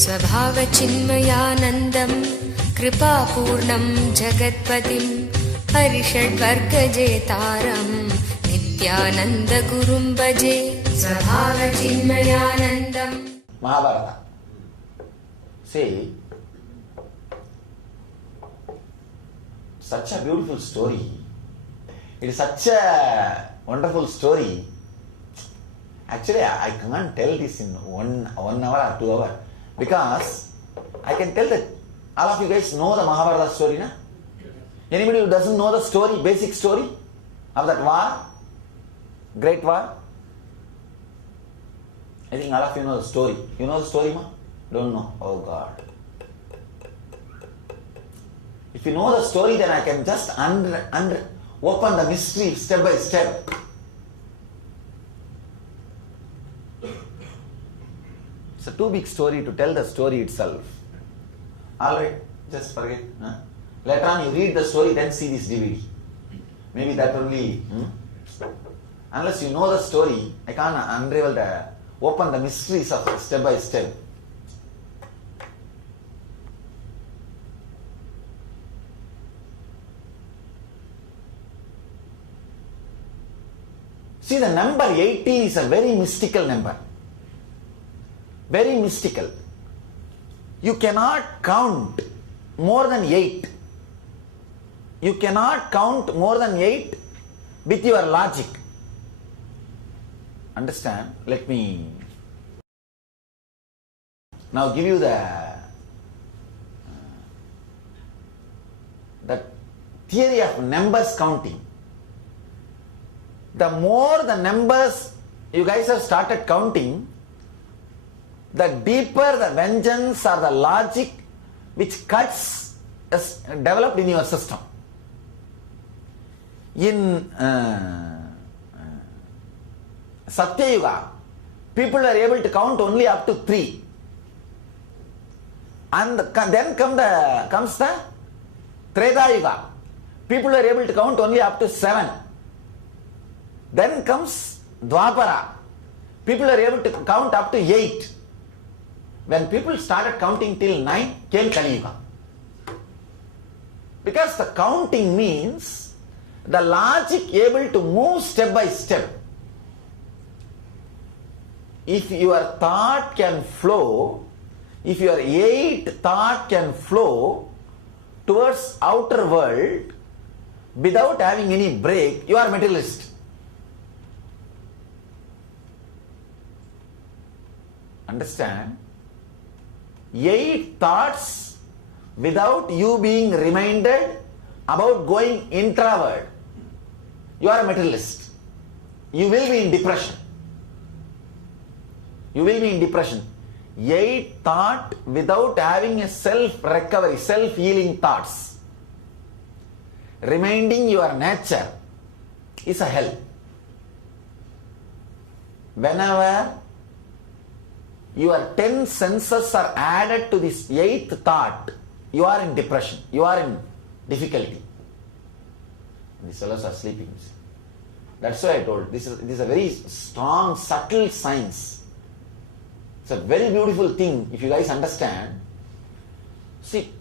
स्वभावचिन्मयानन्दं कृपापूर्णं जगत्पतिं हरिषड्वर्गजेतारं नित्यानन्दगुरुं भजे स्वभावचिन्मयानन्दम्. Mahabharata. See, such a beautiful story. It is such a wonderful story. Actually, I can't tell this in one hour or 2 hours because I can tell that all of you guys know the Mahabharata story, na? Anybody who doesn't know the story, basic story of that war, great war? I think all of you know the story. You know the story, ma? Don't know? Oh God. If you know the story, then I can just open the mystery step by step. It's a too big story to tell the story itself. Alright, just forget. Huh? Later on you read the story, then see this DVD. Maybe that only. Unless you know the story, I can't open the mysteries of step by step. See, the number 18 is a very mystical number. Very mystical. You cannot count more than 8. You cannot count more than 8 with your logic. Understand? Let me now give you the theory of numbers counting. The more the numbers you guys have started counting, the deeper the vengeance or the logic which cuts is developed in your system. In Satya Yuga, people are able to count only up to 3. And then comes the Treta Yuga. People are able to count only up to 7. Then comes Dwapara. People are able to count up to 8. When people started counting till 9, came Kali Yuga. Because the counting means the logic able to move step by step. If your thought can flow, if your 8 thought can flow towards outer world without having any break, you are materialist. Understand? 8 thoughts without you being reminded about going introvert, you are a materialist. You will be in depression. You will be in depression. 8 thought without having a self-recovery, self-healing thoughts, reminding your nature is a hell. Whenever your 10 senses are added to this 8th thought, you are in depression, you are in difficulty. These fellows are sleeping. That's why I told, this is a very strong, subtle science. It's a very beautiful thing if you guys understand. See,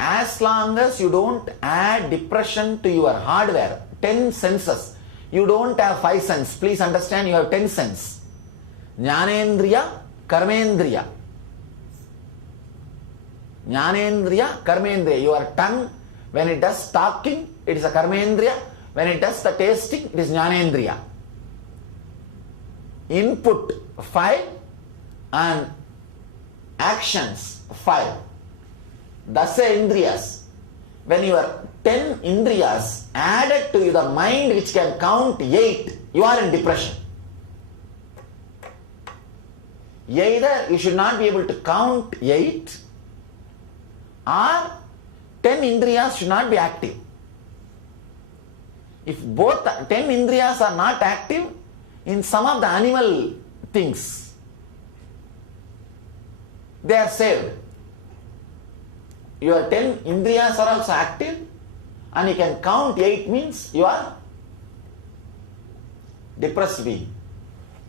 as long as you don't add depression to your hardware, 10 senses, you don't have 5 senses. Please understand, you have 10 senses. Jnanendriya, Karmendriya. Jnanendriya, Karmendriya. Your tongue, when it does talking, it is a Karmendriya. When it does the tasting, it is Jnanendriya. Input 5 and actions 5. Dasa Indriyas. When your 10 Indriyas added to the mind which can count 8, you are in depression. Either you should not be able to count 8 or 10 Indriyas should not be active. If both 10 Indriyas are not active, in some of the animal things, they are saved. Your 10 Indriyas are also active and you can count 8 means you are depressed being.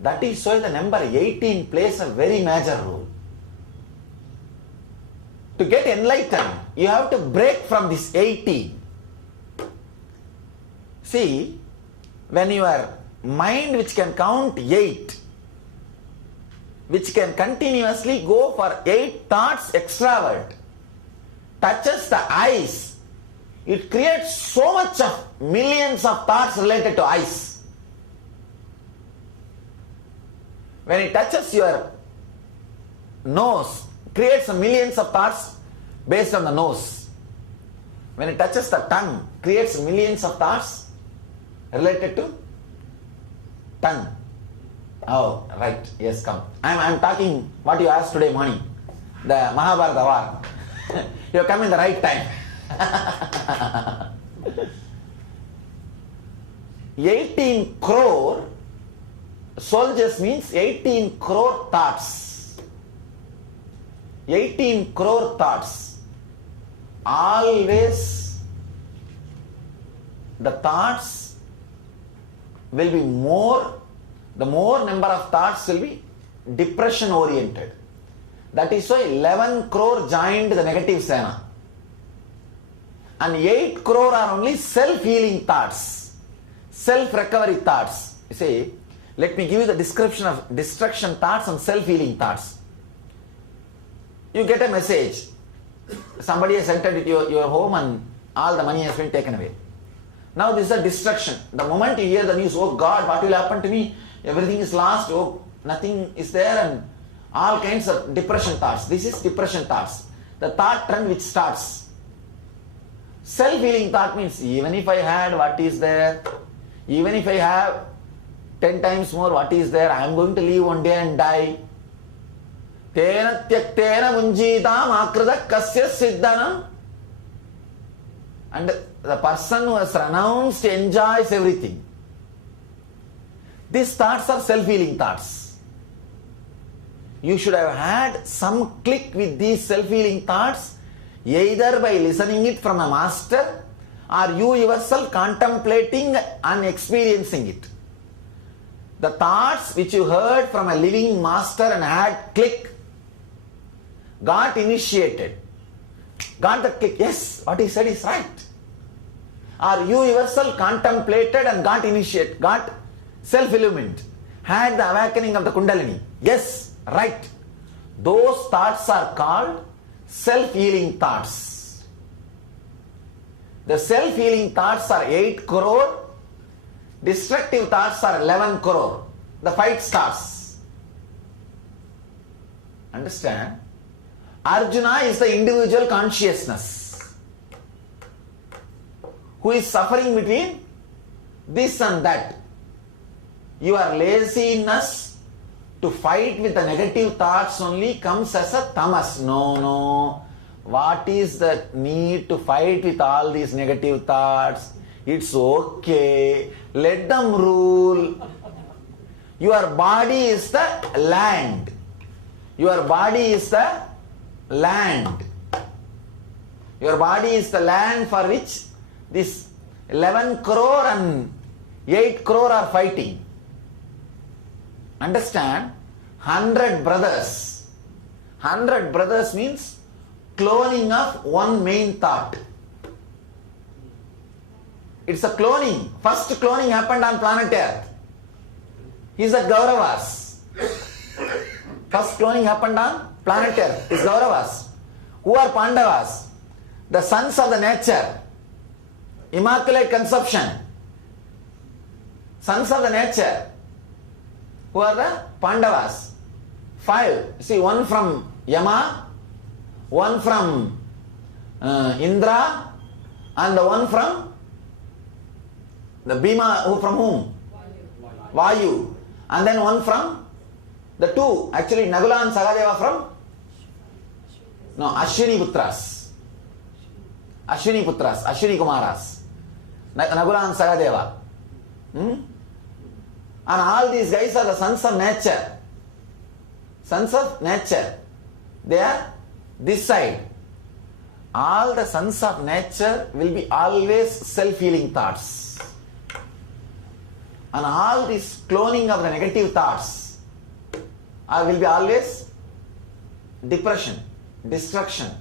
That is why the number 18 plays a very major role. To get enlightened, you have to break from this 18. See, when your mind which can count 8, which can continuously go for 8 thoughts extravert, touches the eyes, it creates so much of millions of thoughts related to eyes. When it touches your nose, creates millions of thoughts based on the nose. When it touches the tongue, creates millions of thoughts related to tongue. Oh, right. Yes, come. I'm talking what you asked today morning. The Mahabharata war. You have come in the right time. 18 crore soldiers means 18 crore thoughts. 18 crore thoughts. Always the thoughts will be more, the more number of thoughts will be depression oriented. That is why 11 crore joined the negative Sena. And 8 crore are only self-healing thoughts, self-recovery thoughts. You see, let me give you the description of destruction thoughts and self-healing thoughts. You get a message. Somebody has entered into your home and all the money has been taken away. Now this is a destruction. The moment you hear the news, oh God, what will happen to me? Everything is lost. Oh, nothing is there, and all kinds of depression thoughts. This is depression thoughts. The thought trend which starts. Self-healing thought means even if I had what is there, even if I have 10 times more what is there, I am going to live one day and die. Tena tyaktena munjitam akrita kasya siddhanam. And the person who has renounced enjoys everything. These thoughts are self-healing thoughts. You should have had some click with these self-healing thoughts, either by listening it from a master or you yourself contemplating and experiencing it. The thoughts which you heard from a living master and had click, got initiated, got the click, yes, what he said is right. Or you yourself contemplated and got initiated, got self-illumined, had the awakening of the Kundalini. Yes, right. Those thoughts are called self-healing thoughts. The self-healing thoughts are 8 crore, destructive thoughts are 11 crore. The fight starts. Understand? Arjuna is the individual consciousness who is suffering between this and that. Your laziness to fight with the negative thoughts only comes as a tamas. No. What is the need to fight with all these negative thoughts? It's okay. Let them rule. Your body is the land. Your body is the land. Your body is the land for which this 11 crore and 8 crore are fighting. Understand? 100 brothers. 100 brothers means cloning of one main thought. It's a cloning. First cloning happened on planet Earth. He's the Kauravas. First cloning happened on planet Earth. It's Kauravas. Who are Pandavas? The sons of the nature. Immaculate conception. Sons of the nature. Who are the Pandavas? 5. See, one from Yama, one from Indra, and the one from the Bhima, who from whom? Vayu. And then one from the 2. Actually, Nagula and Sagadeva from? No, Ashwini Putras. Ashwini Putras, Ashwini Kumaras. Nagula and Sagadeva. And all these guys are the sons of nature. Sons of nature. They are this side. All the sons of nature will be always self-healing thoughts. And all this cloning of the negative thoughts will be always depression, destruction,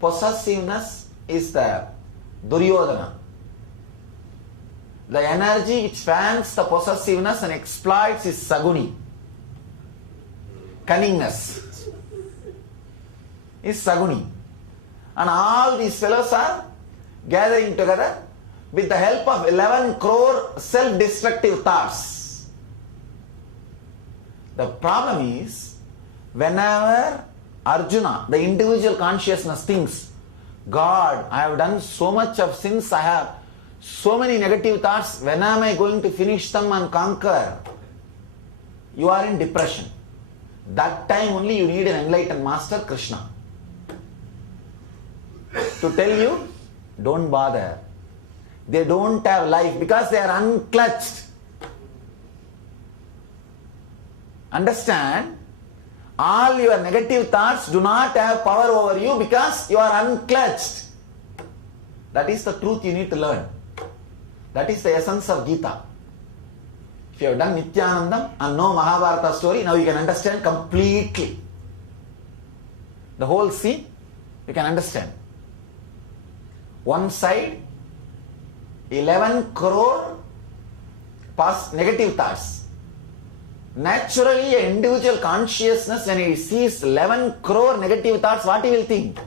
possessiveness is the Duryodhana. The energy which fans the possessiveness and exploits is Saguni. Cunningness is Saguni. And all these fellows are gathering together with the help of 11 crore self-destructive thoughts. The problem is, whenever Arjuna, the individual consciousness, thinks, God, I have done so much of sins, I have so many negative thoughts, when am I going to finish them and conquer? You are in depression. That time only you need an enlightened master, Krishna, to tell you, don't bother. They don't have life because they are unclutched. Understand? All your negative thoughts do not have power over you because you are unclutched. That is the truth you need to learn. That is the essence of Gita. If you have done Nityanandam and know Mahabharata story, now you can understand completely. The whole scene, you can understand. One side, 11 crore past negative thoughts. Naturally, an individual consciousness, when he sees 11 crore negative thoughts, what he will think?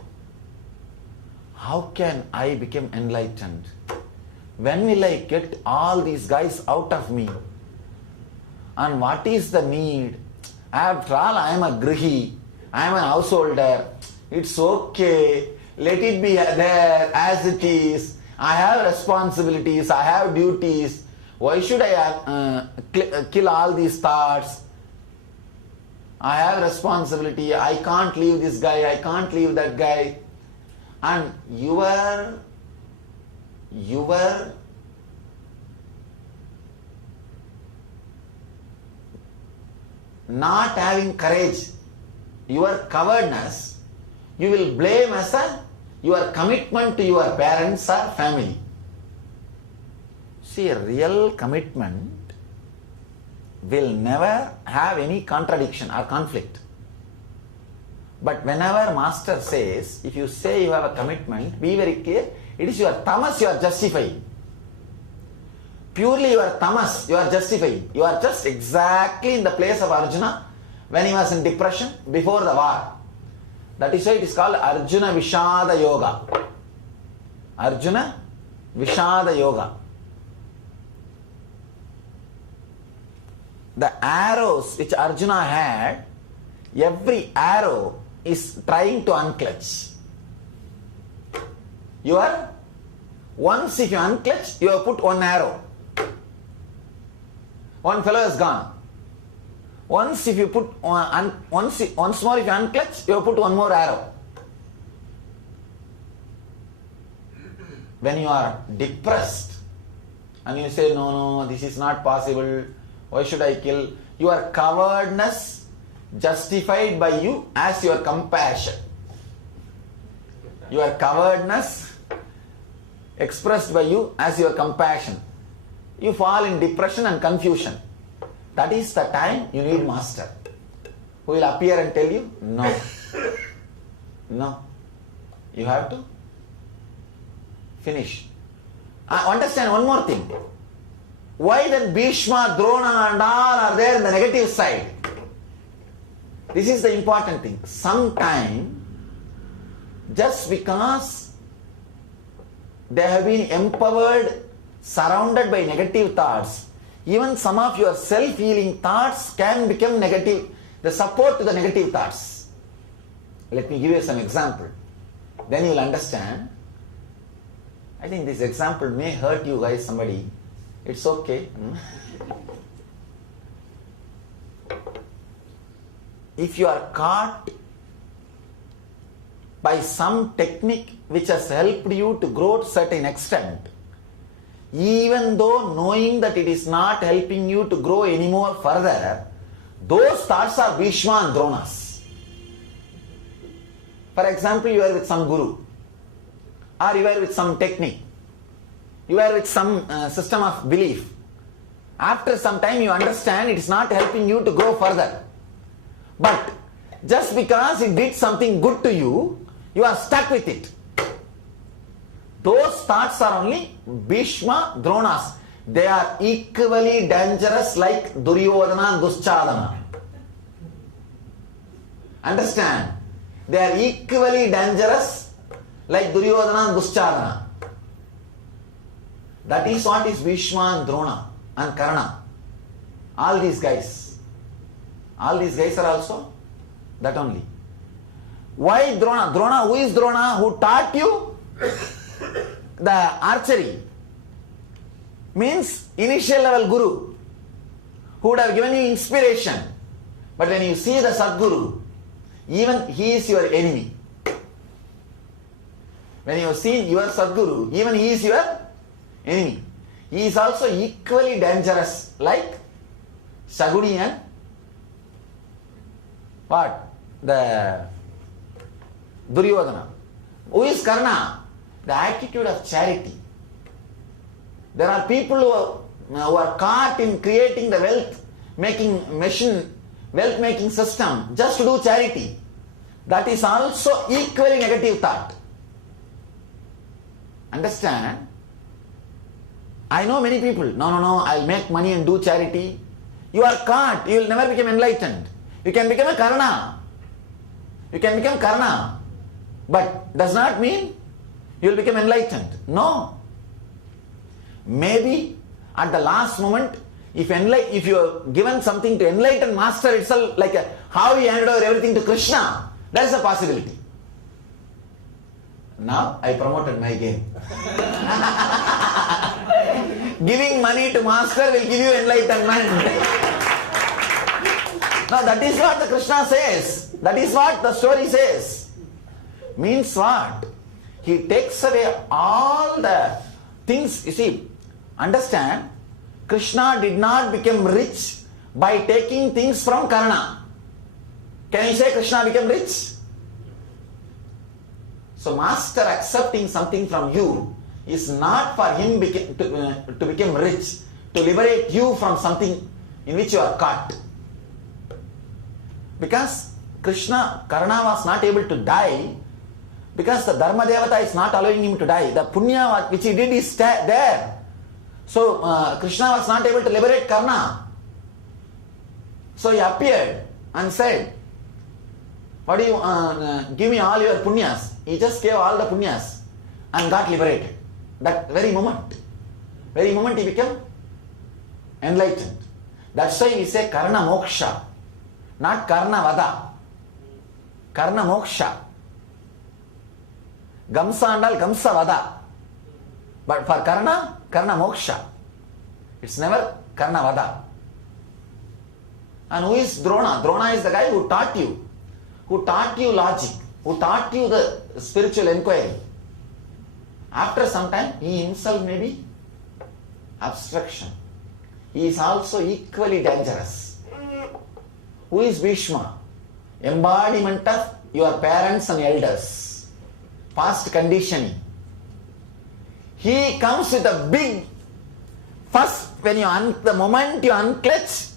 How can I become enlightened? When will I get all these guys out of me? And what is the need? After all, I am a grihi, I am an householder. It's okay. Let it be there as it is. I have responsibilities, I have duties. Why should I kill all these thoughts? I have responsibility. I can't leave this guy, I can't leave that guy. And your not having courage, your cowardness, you will blame as your commitment to your parents or family. See, a real commitment will never have any contradiction or conflict. But whenever master says, if you say you have a commitment, be very clear, it is your tamas you are justifying. Purely your tamas you are justifying. You are just exactly in the place of Arjuna when he was in depression before the war. That is why it is called Arjuna Vishada Yoga. Arjuna Vishada Yoga. The arrows which Arjuna had, every arrow is trying to unclutch. Once if you unclutch, you have put one arrow. One fellow is gone. Once if you put once more if you unclutch, you have put one more arrow. When you are depressed and you say, no, this is not possible, why should I kill? Your cowardness justified by you as your compassion. Your cowardness expressed by you as your compassion. You fall in depression and confusion. That is the time you need master, who will appear and tell you, no. No. You have to finish. Understand one more thing. Why then Bhishma, Drona and all are there in the negative side? This is the important thing. Sometime, just because they have been empowered, surrounded by negative thoughts, even some of your self-healing thoughts can become negative, the support to the negative thoughts. Let me give you some example. Then you will understand. I think this example may hurt you guys, somebody. It's okay. If you are caught by some technique which has helped you to grow to a certain extent, even though knowing that it is not helping you to grow anymore further, those thoughts are Bhishma and Dronas. For example, you are with some guru, or you are with some technique, you are with some system of belief. After some time you understand it is not helping you to grow further. But just because it did something good to you, You are stuck with it. Those thoughts are only Bhishma, Dronas. They are equally dangerous like Duryodhana and Duschadana. Understand? They are equally dangerous like Duryodhana and Duschadana. That is what is Bhishma and Drona and Karna. All these guys. All these guys are also that only. Why Drona? Drona, who is Drona? Who taught you the archery? Means initial level guru who would have given you inspiration. But when you see the Sadguru, even he is your enemy. When you have seen your Sadguru, even he is your enemy. He is also equally dangerous like Shaguni and what? The Duryodhana. Who is Karna? The attitude of charity. There are people who are caught in creating the wealth making system just to do charity. That is also equally negative thought. Understand? I know many people, no, I'll make money and do charity. You are caught, you will never become enlightened. You can become a Karna. You can become Karna. But does not mean you will become enlightened. No. Maybe at the last moment, if you are given something to enlighten master itself, like how he handed over everything to Krishna, that is a possibility. Now I promoted my game. Giving money to master will give you enlightenment. Now that is what the Krishna says. That is what the story says. Means what? He takes away all the things. You see, understand, Krishna did not become rich by taking things from Karna. Can you say Krishna became rich? So master accepting something from you is not for him to become rich, to liberate you from something in which you are caught. Because Karna was not able to die, because the Dharma Devata is not allowing him to die. The punya which he did is there. So Krishna was not able to liberate Karna. So he appeared and said, what do you give me all your punyas? He just gave all the punyas and got liberated. That very moment he became enlightened. That's why we say Karna Moksha, not Karna Vada. Karna Moksha. Gamsa andal Gamsa Vada. But for Karna Moksha. It's never Karna Vada. And who is Drona? Drona is the guy who taught you logic, who taught you the spiritual inquiry. After some time, he himself may be abstraction. He is also equally dangerous. Who is Bhishma? Embodiment of your parents and elders. Past conditioning. He comes with a big, first when the moment you unclutch,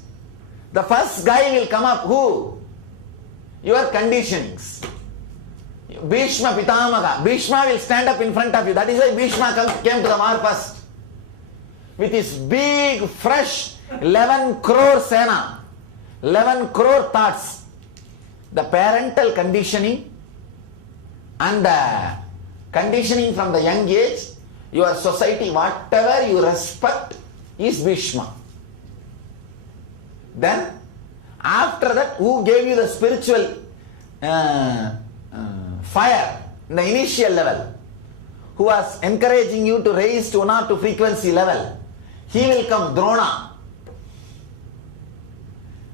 the first guy will come up. Who? Your conditionings. Bhishma Pitamaga. Bhishma will stand up in front of you. That is why Bhishma came to the war first. With his big, fresh 11 crore Sena. 11 crore thoughts. The parental conditioning and the conditioning from the young age, your society, whatever you respect is Bhishma. Then, after that, who gave you the spiritual fire in the initial level, who was encouraging you to raise to one or two frequency level, he will come Drona.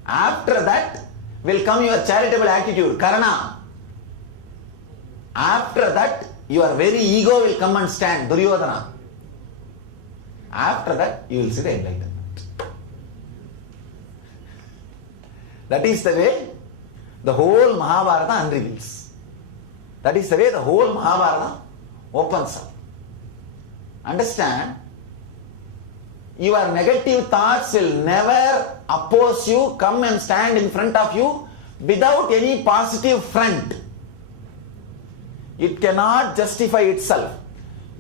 After that will come your charitable attitude, Karna. After that, your very ego will come and stand, Duryodhana. After that, you will see the enlightenment. That is the way the whole Mahabharata unreveals. That is the way the whole Mahabharata opens up. Understand? Your negative thoughts will never oppose you, come and stand in front of you without any positive front. It cannot justify itself.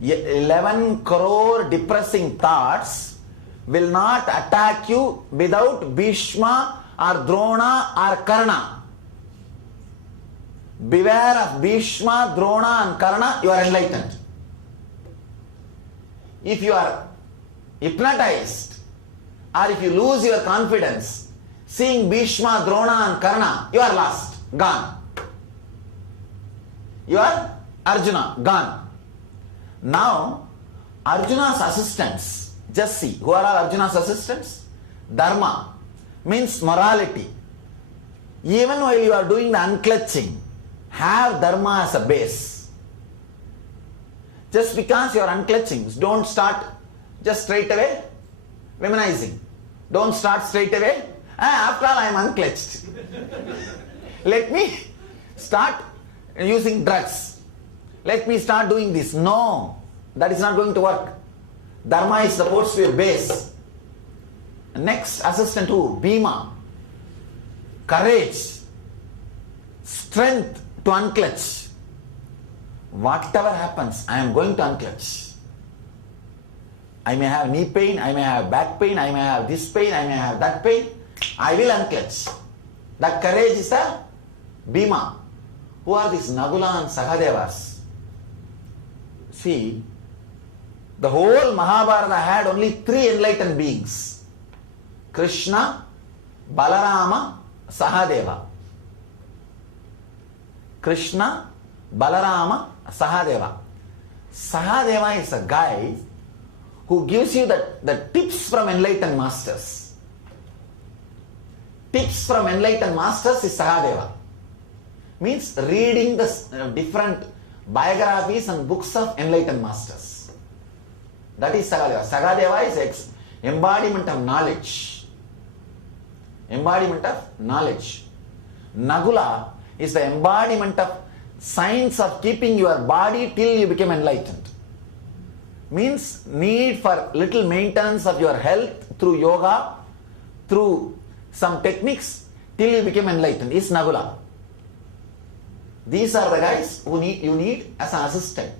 11 crore depressing thoughts will not attack you without Bhishma or Drona or Karna. Beware of Bhishma, Drona and Karna, you are enlightened. If you are hypnotized or if you lose your confidence, seeing Bhishma, Drona and Karna, you are lost, gone. You are Arjuna, gone. Now, Arjuna's assistants, just see, who are all Arjuna's assistants? Dharma means morality. Even while you are doing the unclutching, have Dharma as a base. Just because you are unclutching, don't start just straight away womanizing. Don't start straight away. After all, I am unclutched. Let me start using drugs. Let me start doing this. No, that is not going to work. Dharma is supposed to be a base. Next assistant who? Bhima. Courage. Strength to unclutch. Whatever happens, I am going to unclutch. I may have knee pain, I may have back pain, I may have this pain, I may have that pain. I will unclutch. That courage is a Bhima. Who are these Nagula and Sahadevas? See, the whole Mahabharata had only 3 enlightened beings. Krishna, Balarama, Sahadeva. Krishna, Balarama, Sahadeva. Sahadeva is a guy who gives you the tips from enlightened masters. Tips from enlightened masters is Sahadeva. Means reading the different biographies and books of enlightened masters. That is Sahadeva. Sahadeva is embodiment of knowledge. Embodiment of knowledge. Nagula is the embodiment of science of keeping your body till you become enlightened. Means need for little maintenance of your health through yoga, through some techniques till you become enlightened is Nagula. These are the guys who you need as an assistant.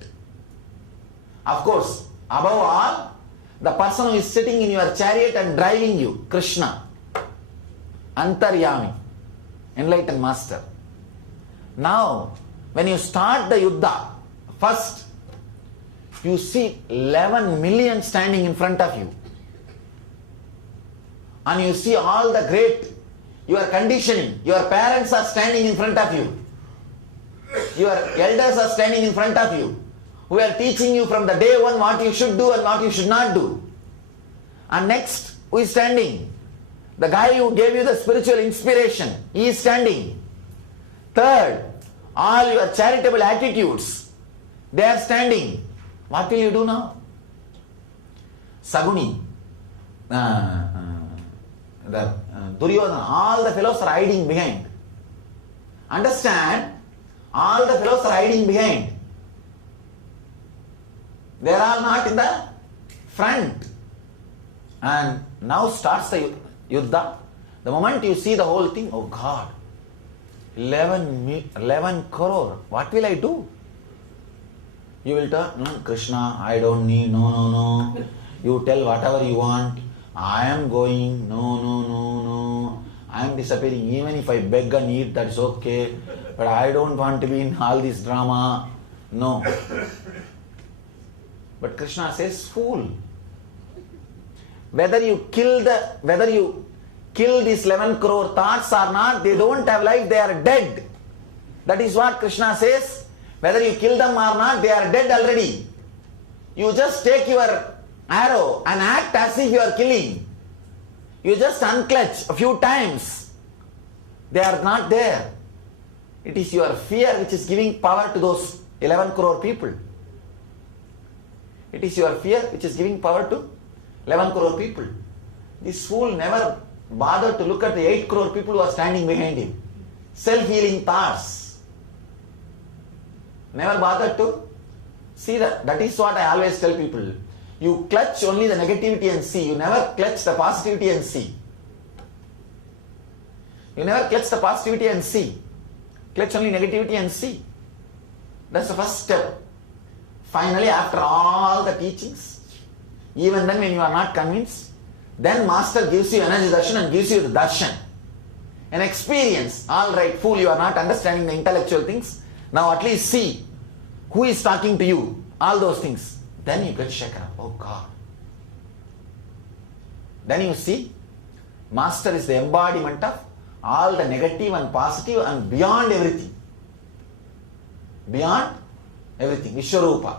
Of course, above all, the person who is sitting in your chariot and driving you, Krishna, Antaryami, enlightened master. Now, when you start the Yuddha, first you see 11 million standing in front of you. And you see all the great, your conditioning, your parents are standing in front of you. Your elders are standing in front of you, who are teaching you from the day one what you should do and what you should not do. And next, who is standing? The guy who gave you the spiritual inspiration, he is standing. Third, all your charitable attitudes, they are standing. What will you do now? Saguni, Duryodhana, all the fellows are hiding behind. Understand? All the fellows are hiding behind. They are all not in the front. And now starts the Yuddha. The moment you see the whole thing, oh God, 11 crore, what will I do? You will tell, no, Krishna, I don't need, no. You tell whatever you want. I am going, no. I am disappearing. Even if I beg and eat, that's okay. But I don't want to be in all this drama. No. But Krishna says, fool. Whether you kill these 11 crore thoughts or not, they don't have life, they are dead. That is what Krishna says. Whether you kill them or not, they are dead already. You just take your arrow and act as if you are killing. You just unclutch a few times. They are not there. It is your fear which is giving power to those 11 crore people. It is your fear which is giving power to 11 crore people. This fool never bothered to look at the 8 crore people who are standing behind him. Self-healing thoughts. Never bothered to see that. That is what I always tell people. You clutch only the negativity and see. You never clutch the positivity and see. You never clutch the positivity and see. Clutch only negativity and see. That's the first step. Finally, after all the teachings, even then when you are not convinced, then master gives you energy darshan and gives you the darshan. An experience. All right, fool, you are not understanding the intellectual things. Now at least see who is talking to you. All those things. Then you get shaken up. Oh God. Then you see, master is the embodiment of all the negative and positive and beyond everything. Beyond everything. Vishwarupa.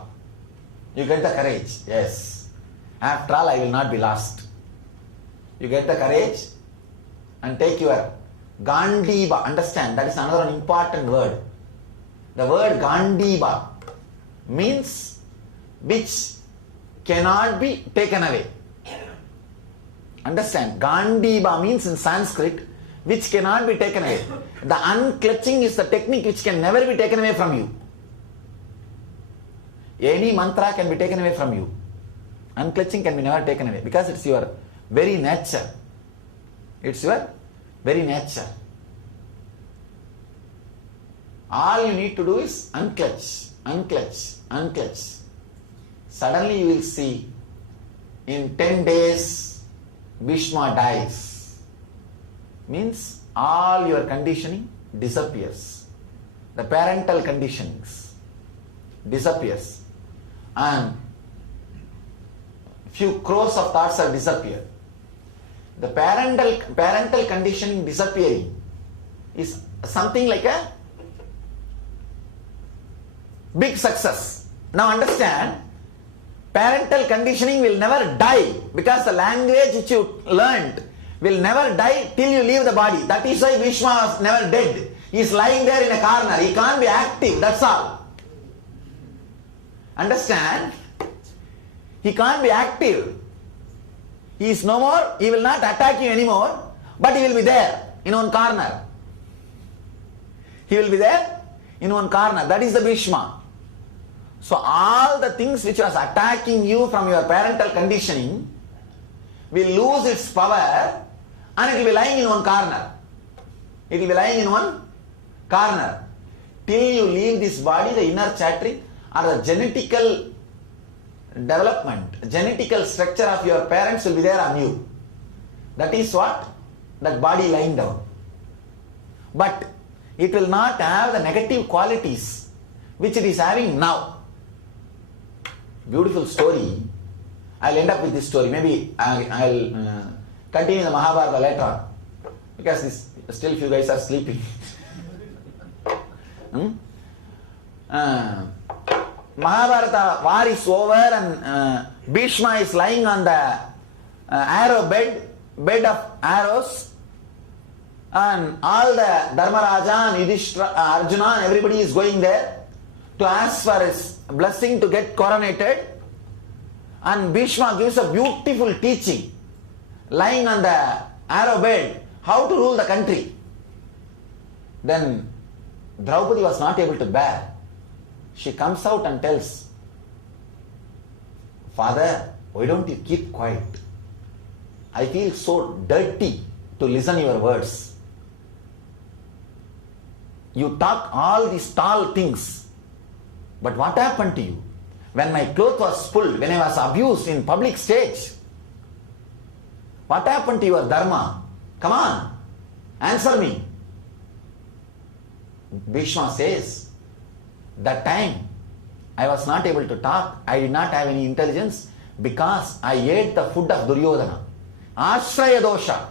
You get the courage. Yes. After all, I will not be lost. You get the courage and take your Gandiva. Understand, that is another important word. The word Gandiva means which cannot be taken away. Understand, Gandiva means in Sanskrit which cannot be taken away. The unclutching is the technique which can never be taken away from you. Any mantra can be taken away from you. Unclutching can be never taken away because it's your very nature. It's your very nature. All you need to do is unclutch, unclutch, unclutch. Suddenly you will see in 10 days Bhishma dies. Means all your conditioning disappears. The parental conditionings disappears. And few crores of thoughts have disappeared. The parental conditioning disappearing is something like a big success. Now understand, parental conditioning will never die because the language which you learned will never die till you leave the body. That is why Bhishma was never dead. He is lying there in a corner. He can't be active. That's all. Understand? He can't be active. He is no more. He will not attack you anymore. But he will be there in one corner. He will be there in one corner. That is the Bhishma. So all the things which was attacking you from your parental conditioning will lose its power and it will be lying in one corner. It will be lying in one corner. Till you leave this body, the inner chattering or the genetical development, genetical structure of your parents will be there on you. That is what? That body lying down. But it will not have the negative qualities which it is having now. Beautiful story. I'll end up with this story. Maybe I'll continue the Mahabharata later on. Because still few guys are sleeping. Mahabharata war is over and Bhishma is lying on the arrow bed of arrows, and all the Dharmaraja and Yudhishthira, Arjuna and everybody is going there to ask for his blessing to get coronated, and Bhishma gives a beautiful teaching lying on the arrow bed how to rule the country. Then Draupadi was not able to bear. She comes out and tells, Father, why don't you keep quiet? I feel so dirty to listen your words. You talk all these tall things, but what happened to you? When my cloth was pulled, when I was abused in public stage, what happened to your dharma? Come on, answer me. Bhishma says, that time I was not able to talk, I did not have any intelligence because I ate the food of Duryodhana. Ashraya dosha.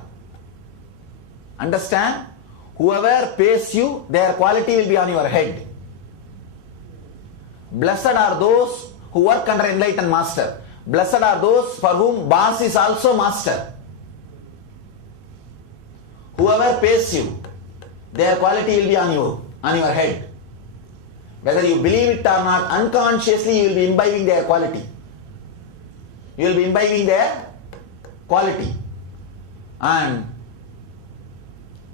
Understand? Whoever pays you, their quality will be on your head. Blessed are those who work under enlightened master. Blessed are those for whom boss is also master. Whoever pays you, their quality will be on you, on your head. Whether you believe it or not, unconsciously you will be imbibing their quality. You will be imbibing their quality. And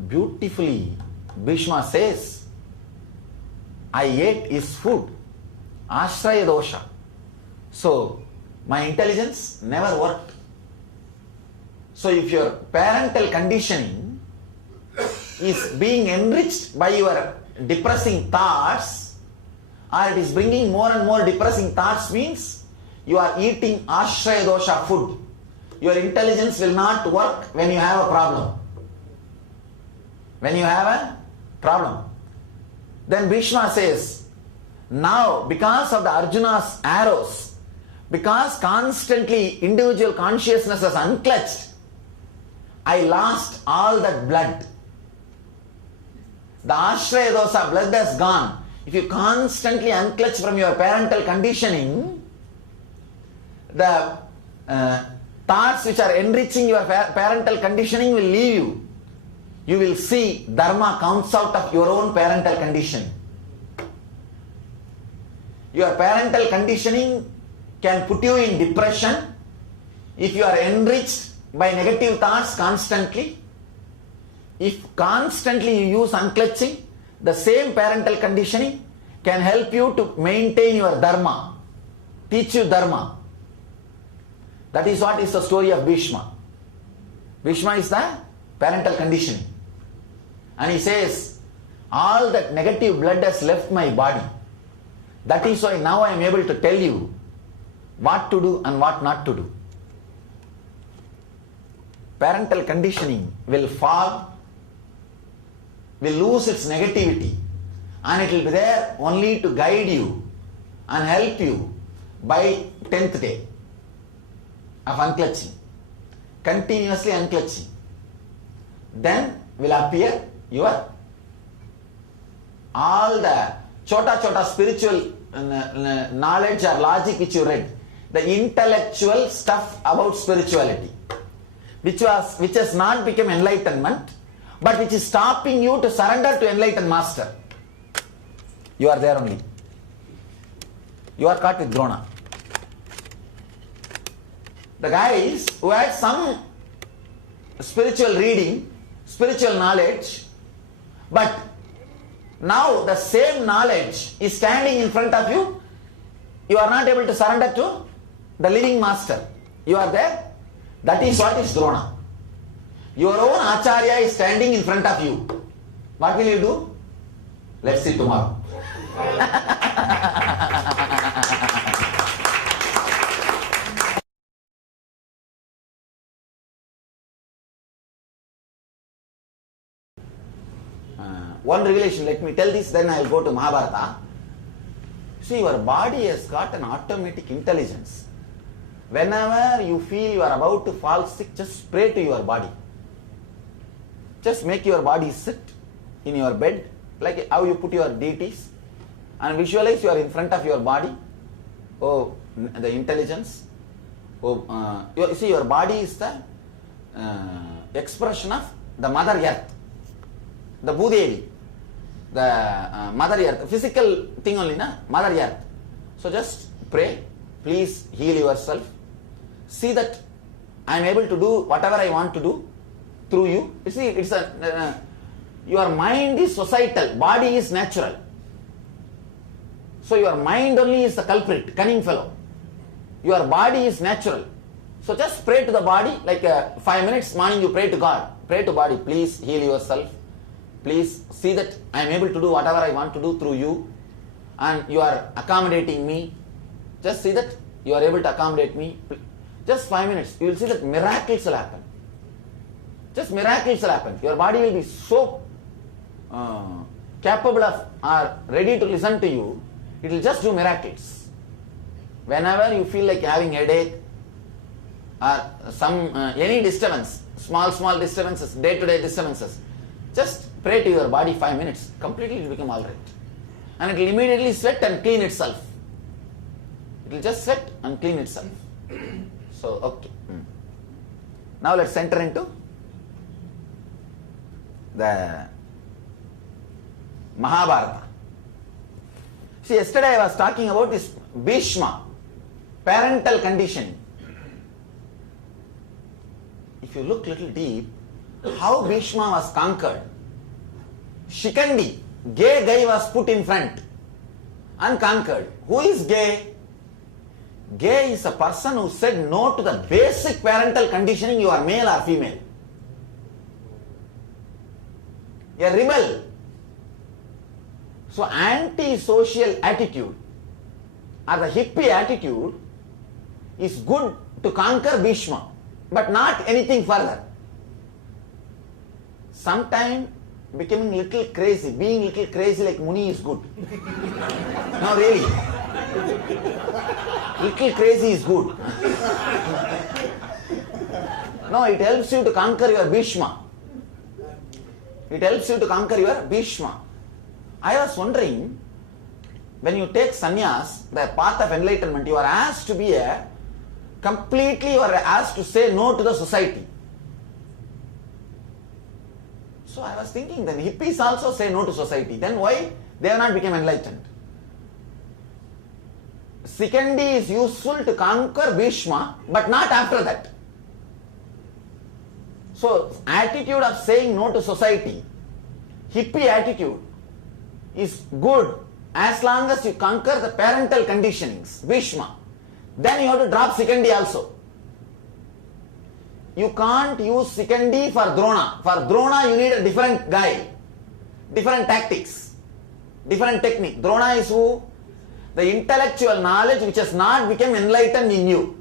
beautifully, Bhishma says, I ate his food. Ashraya dosha. So, my intelligence never worked. So, if your parental conditioning is being enriched by your depressing thoughts, or it is bringing more and more depressing thoughts means you are eating ashraya dosha food. Your intelligence will not work when you have a problem. When you have a problem. Then Bhishma says, now because of the Arjuna's arrows, because constantly individual consciousness is unclutched, I lost all that blood. The ashraya dosa blood has gone. If you constantly unclutch from your parental conditioning, the thoughts which are enriching your parental conditioning will leave you. You will see dharma comes out of your own parental conditioning. Your parental conditioning can put you in depression if you are enriched by negative thoughts constantly. If constantly you use unclutching, the same parental conditioning can help you to maintain your dharma, teach you dharma. That is what is the story of Bhishma. Bhishma is the parental conditioning. And he says, all that negative blood has left my body. That is why now I am able to tell you what to do and what not to do. Parental conditioning will fall, will lose its negativity, and it will be there only to guide you and help you by 10th day of unclutching, continuously unclutching. Then will appear your all the chota spiritual knowledge or logic which you read, the intellectual stuff about spirituality, which has not become enlightenment, but which is stopping you to surrender to enlightened master. You are there only. You are caught with Drona. The guys who had some spiritual reading, spiritual knowledge, but now the same knowledge is standing in front of you, you are not able to surrender to the living master. You are there. That is what is Drona. Your own Acharya is standing in front of you. What will you do? Let's see tomorrow. One revelation, let me tell this, then I will go to Mahabharata. See, your body has got an automatic intelligence. Whenever you feel you are about to fall sick, just pray to your body. Just make your body sit in your bed, like how you put your deities, and visualize you are in front of your body. Oh, the intelligence. Oh, you see, your body is the expression of the Mother Earth, the Bhudevi, the Mother Earth, physical thing only, na? Mother Earth. So just pray, please heal yourself. See that I am able to do whatever I want to do through you. You see, it's your mind is societal, body is natural. So your mind only is the culprit, cunning fellow. Your body is natural. So just pray to the body, like 5 minutes, morning you pray to God. Pray to body, please heal yourself. Please see that I am able to do whatever I want to do through you, and you are accommodating me. Just see that you are able to accommodate me. Just 5 minutes, you will see that miracles will happen. Just miracles will happen. Your body will be so capable of or ready to listen to you. It will just do miracles. Whenever you feel like having headache or some any disturbance, small disturbances, day-to-day disturbances, just pray to your body 5 minutes. Completely it will become all right. And it will immediately sweat and clean itself. It will just sweat and clean itself. So, okay. Now let's enter into the Mahabharata. See, yesterday I was talking about this Bhishma, parental conditioning. If you look little deep, how Bhishma was conquered. Shikandi, gay guy, was put in front and conquered. Who is gay? Gay is a person who said no to the basic parental conditioning, you are male or female. A rebel. So anti-social attitude or the hippie attitude is good to conquer Bhishma, but not anything further. Sometime becoming little crazy, being little crazy like Muni is good. No, really. Little crazy is good. No, it helps you to conquer your Bhishma. It helps you to conquer your Bhishma. I was wondering, when you take sannyas, the path of enlightenment, you are asked to be you are asked to say no to the society. So I was thinking, then hippies also say no to society. Then why they have not become enlightened? Sikandi is useful to conquer Bhishma, but not after that. So attitude of saying no to society, hippie attitude, is good as long as you conquer the parental conditionings, Bhishma. Then you have to drop Sikandi also. You can't use Sikandi for Drona. For Drona you need a different guy, different tactics, different technique. Drona is who? The intellectual knowledge which has not become enlightened in you.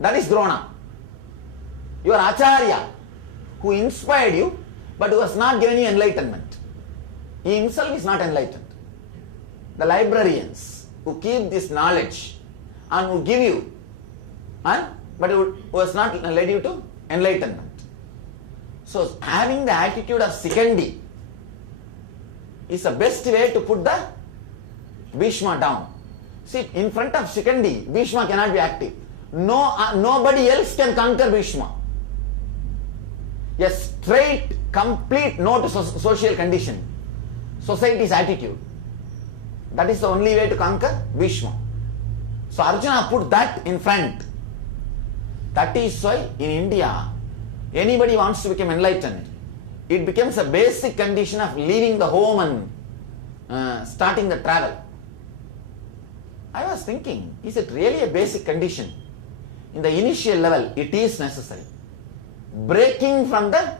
That is Drona. Your Acharya, who inspired you, but who has not given you enlightenment. He himself is not enlightened. The librarians who keep this knowledge and who give you, but who has not led you to enlightenment. So having the attitude of Sikandi is the best way to put the Bhishma down. See, in front of Sikandi, Bhishma cannot be active. Nobody else can conquer Bhishma. A straight, complete no to social condition, society's attitude. That is the only way to conquer Bhishma. So Arjuna put that in front. That is why in India, anybody wants to become enlightened, it becomes a basic condition of leaving the home and starting the travel. I was thinking, is it really a basic condition? In the initial level, it is necessary. Breaking from the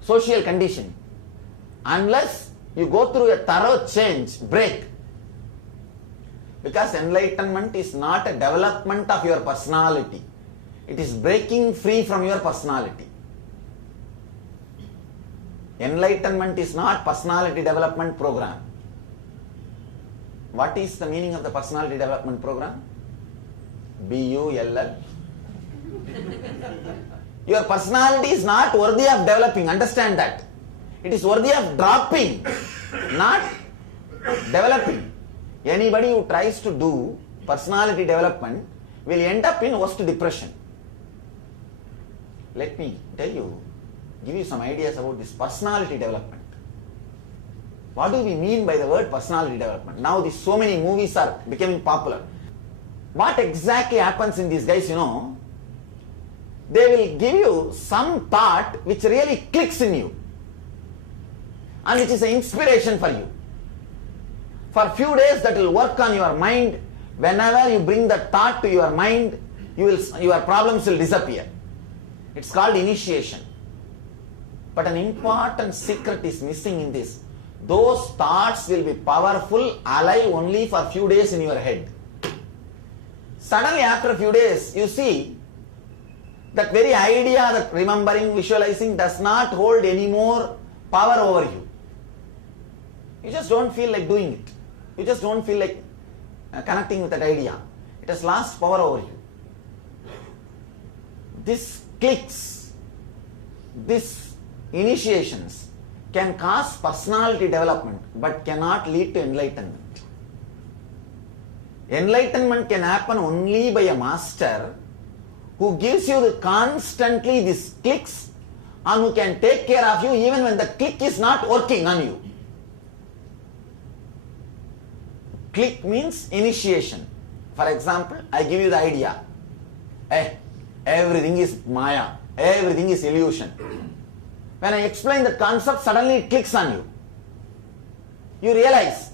social condition, unless you go through a thorough change, break. Because enlightenment is not a development of your personality. It is breaking free from your personality. Enlightenment is not personality development program. What is the meaning of the personality development program? BULL. Your personality is not worthy of developing, understand that. It is worthy of dropping, not developing. Anybody who tries to do personality development will end up in worst depression. Let me give you some ideas about this personality development. What do we mean by the word personality development? Now so many movies are becoming popular. What exactly happens in these guys, they will give you some thought which really clicks in you and which is an inspiration for you. For a few days that will work on your mind. Whenever you bring that thought to your mind, your problems will disappear. It's called initiation. But an important secret is missing in this. Those thoughts will be powerful, alive only for a few days in your head. Suddenly after a few days, you see that very idea that remembering, visualizing does not hold any more power over you. You just don't feel like doing it. You just don't feel like connecting with that idea. It has lost power over you. This clicks, these initiations can cause personality development but cannot lead to enlightenment. Enlightenment can happen only by a master who gives you constantly these clicks and who can take care of you even when the click is not working on you. Click means initiation. For example, I give you the idea. Everything is Maya. Everything is illusion. When I explain that concept, suddenly it clicks on you. You realize,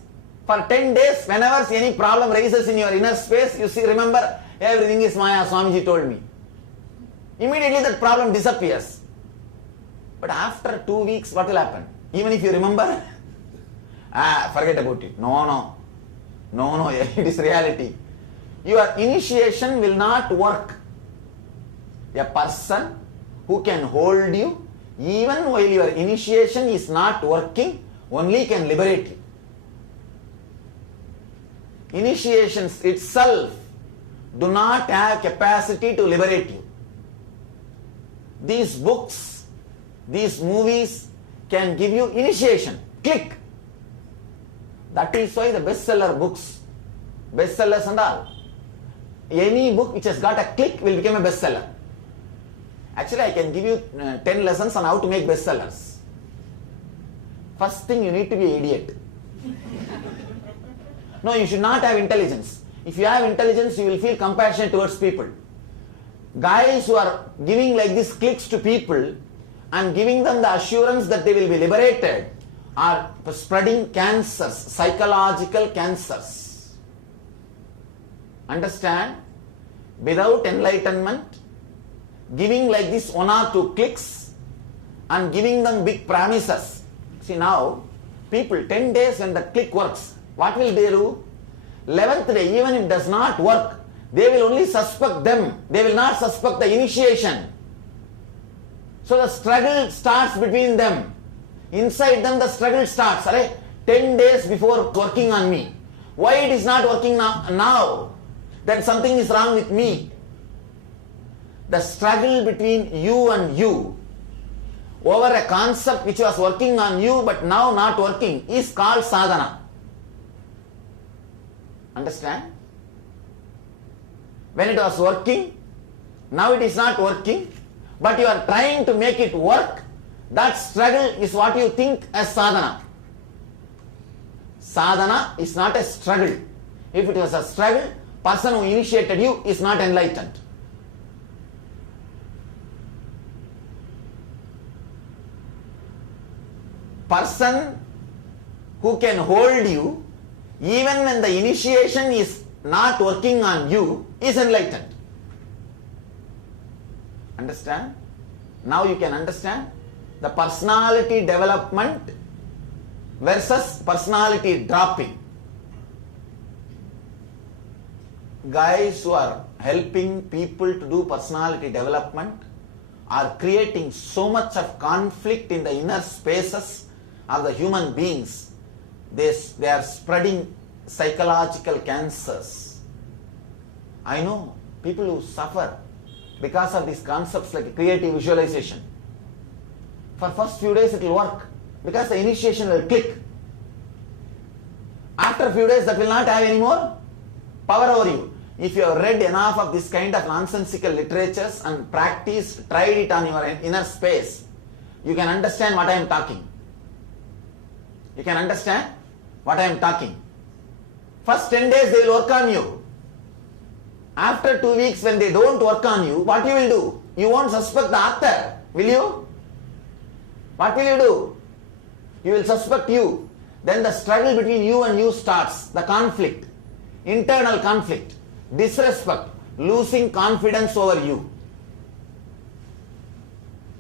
for 10 days, whenever any problem rises in your inner space, you remember, everything is Maya, Swamiji told me. Immediately that problem disappears. But after 2 weeks, what will happen? Even if you remember, Forget about it. No, it is reality. Your initiation will not work. A person who can hold you even while your initiation is not working only can liberate you. Initiations itself do not have capacity to liberate you. These books, these movies can give you initiation. Click. That is why the bestseller books, bestsellers and all, any book which has got a click will become a bestseller. Actually, I can give you 10 lessons on how to make bestsellers. First thing, you need to be an idiot. No, you should not have intelligence. If you have intelligence, you will feel compassion towards people. Guys who are giving like this clicks to people and giving them the assurance that they will be liberated are spreading cancers, psychological cancers. Understand? Without enlightenment, giving like this 1 or 2 clicks and giving them big promises. See now, people 10 days when the click works, what will they do? 11th day, even if it does not work, they will only suspect them. They will not suspect the initiation. So the struggle starts between them. Inside them the struggle starts. 10 days before working on me. Why it is not working now? Then something is wrong with me. The struggle between you and you over a concept which was working on you but now not working is called sadhana. Understand? When it was working, now it is not working, but you are trying to make it work, that struggle is what you think as sadhana. Sadhana is not a struggle. If it was a struggle, person who initiated you is not enlightened. Person who can hold you even when the initiation is not working on you is enlightened. Understand? Now you can understand the personality development versus personality dropping. Guys who are helping people to do personality development are creating so much of conflict in the inner spaces of the human beings. They are spreading psychological cancers. I know people who suffer because of these concepts like creative visualization. For first few days it will work because the initiation will click. After a few days that will not have any more power over you. If you have read enough of this kind of nonsensical literatures and practiced, tried it on your inner space, you can understand what I am talking. You can understand what I am talking. First 10 days they will work on you. After 2 weeks when they don't work on you, what you will do? You won't suspect the author, will you? What will you do? You will suspect you. Then the struggle between you and you starts. The conflict, internal conflict, disrespect, losing confidence over you.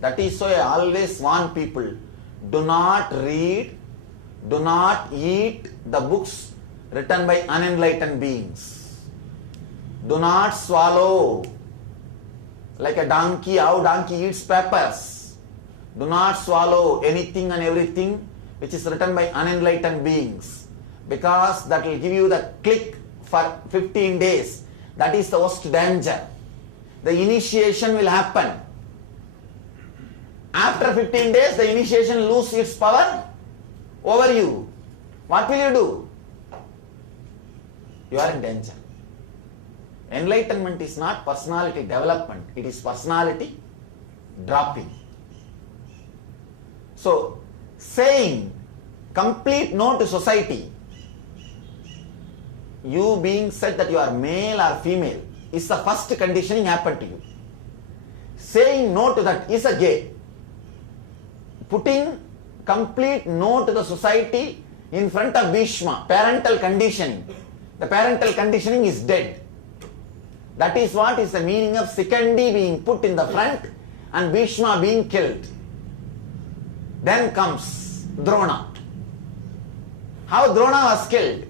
That is why I always warn people, do not read, do not eat the books written by unenlightened beings. Do not swallow like a donkey, how donkey eats peppers. Do not swallow anything and everything which is written by unenlightened beings, because that will give you the click for 15 days. That is the worst danger. The initiation will happen. After 15 days, the initiation loses its power over you. What will you do? You are in danger. Enlightenment is not personality development, it is personality dropping. So, saying complete no to society, you being said that you are male or female, is the first conditioning happened to you. Saying no to that is a gay. Putting complete no to the society in front of Bhishma, parental conditioning. The parental conditioning is dead. That is what is the meaning of Sikandi being put in the front and Bhishma being killed. Then comes Drona. how Drona was killed.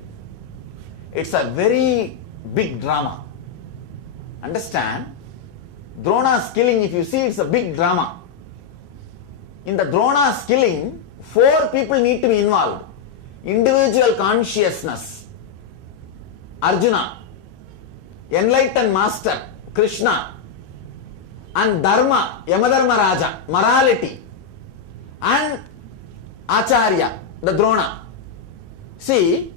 It's a very big drama. Understand? Drona's killing, if you see, it's a big drama. In the Drona's killing, 4 people need to be involved. Individual consciousness, Arjuna, enlightened master, Krishna, and Dharma, Yamadharma Raja, morality, and Acharya, the Drona. See,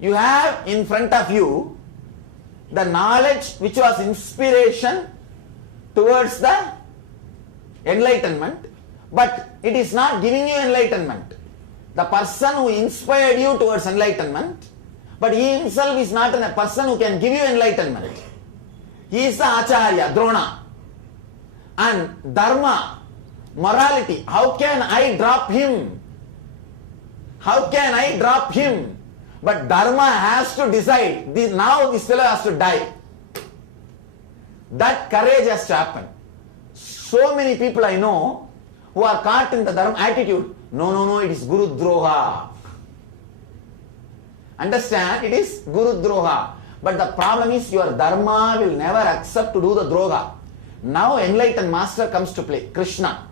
you have in front of you the knowledge which was inspiration towards the enlightenment, but it is not giving you enlightenment. The person who inspired you towards enlightenment, but he himself is not a person who can give you enlightenment. He is the Acharya, Drona. And Dharma, morality, how can I drop him? How can I drop him? But Dharma has to decide, now this fellow has to die. That courage has to happen. So many people I know who are caught in the Dharma attitude. No, it is Guru Droha. Understand? It is Guru Droha. But the problem is your Dharma will never accept to do the Droha. Now enlightened master comes to play, Krishna.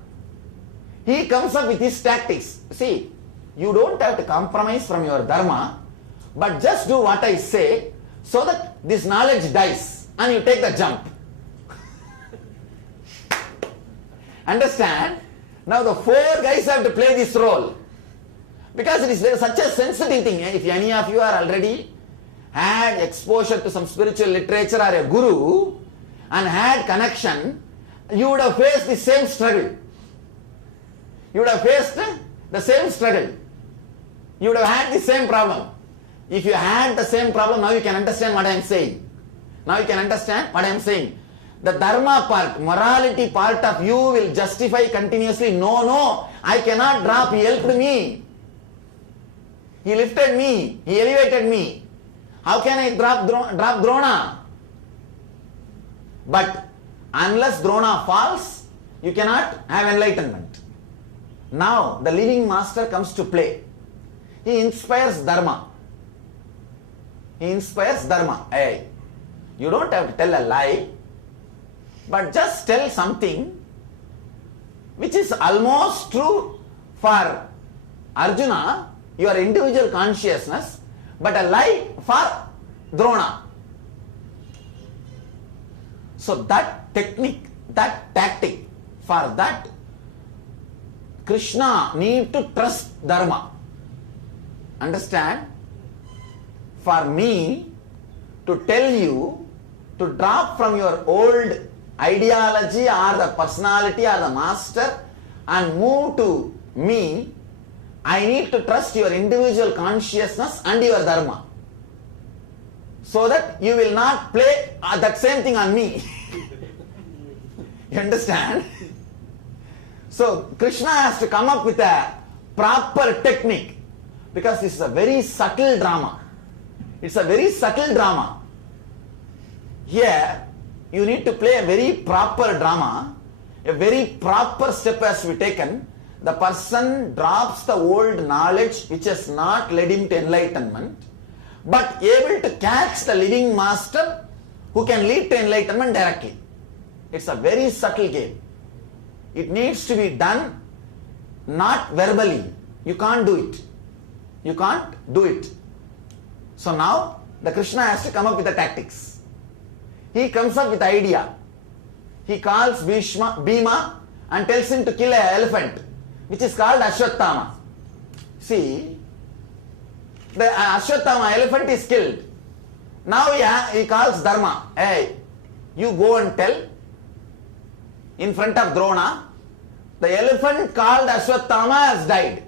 He comes up with his tactics. See, you don't have to compromise from your Dharma, but just do what I say so that this knowledge dies and you take the jump. Understand? Now the 4 guys have to play this role. Because it is such a sensitive thing. If any of you are already had exposure to some spiritual literature or a guru and had connection, you would have faced the same struggle. You would have faced the same struggle. You would have had the same problem. If you had the same problem, now you can understand what I am saying. Now you can understand what I am saying. The Dharma part, morality part of you will justify continuously, no, I cannot drop, he helped me. He lifted me, he elevated me. How can I drop Drona? But unless Drona falls, you cannot have enlightenment. Now the living master comes to play. He inspires Dharma. He inspires Dharma. Hey, you don't have to tell a lie, but just tell something which is almost true for Arjuna, your individual consciousness, but a lie for Drona. So that technique, that tactic, for that Krishna need to trust Dharma. Understand? For me to tell you to drop from your old ideology or the personality or the master and move to me, I need to trust your individual consciousness and your Dharma, so that you will not play that same thing on me. You understand? So Krishna has to come up with a proper technique, because this is a very subtle drama. It's a very subtle drama. Here you need to play a very proper drama. A very proper step has to be taken. The person drops the old knowledge which has not led him to enlightenment, but able to catch the living master who can lead to enlightenment directly. It's a very subtle game. It needs to be done not verbally. You can't do it. You can't do it. So now the Krishna has to come up with the tactics. He comes up with the idea. He calls Bhima and tells him to kill an elephant, which is called Ashwatthama. See, the Ashwatthama elephant is killed. Now he calls Dharma. Hey, you go and tell in front of Drona, the elephant called Ashwatthama has died.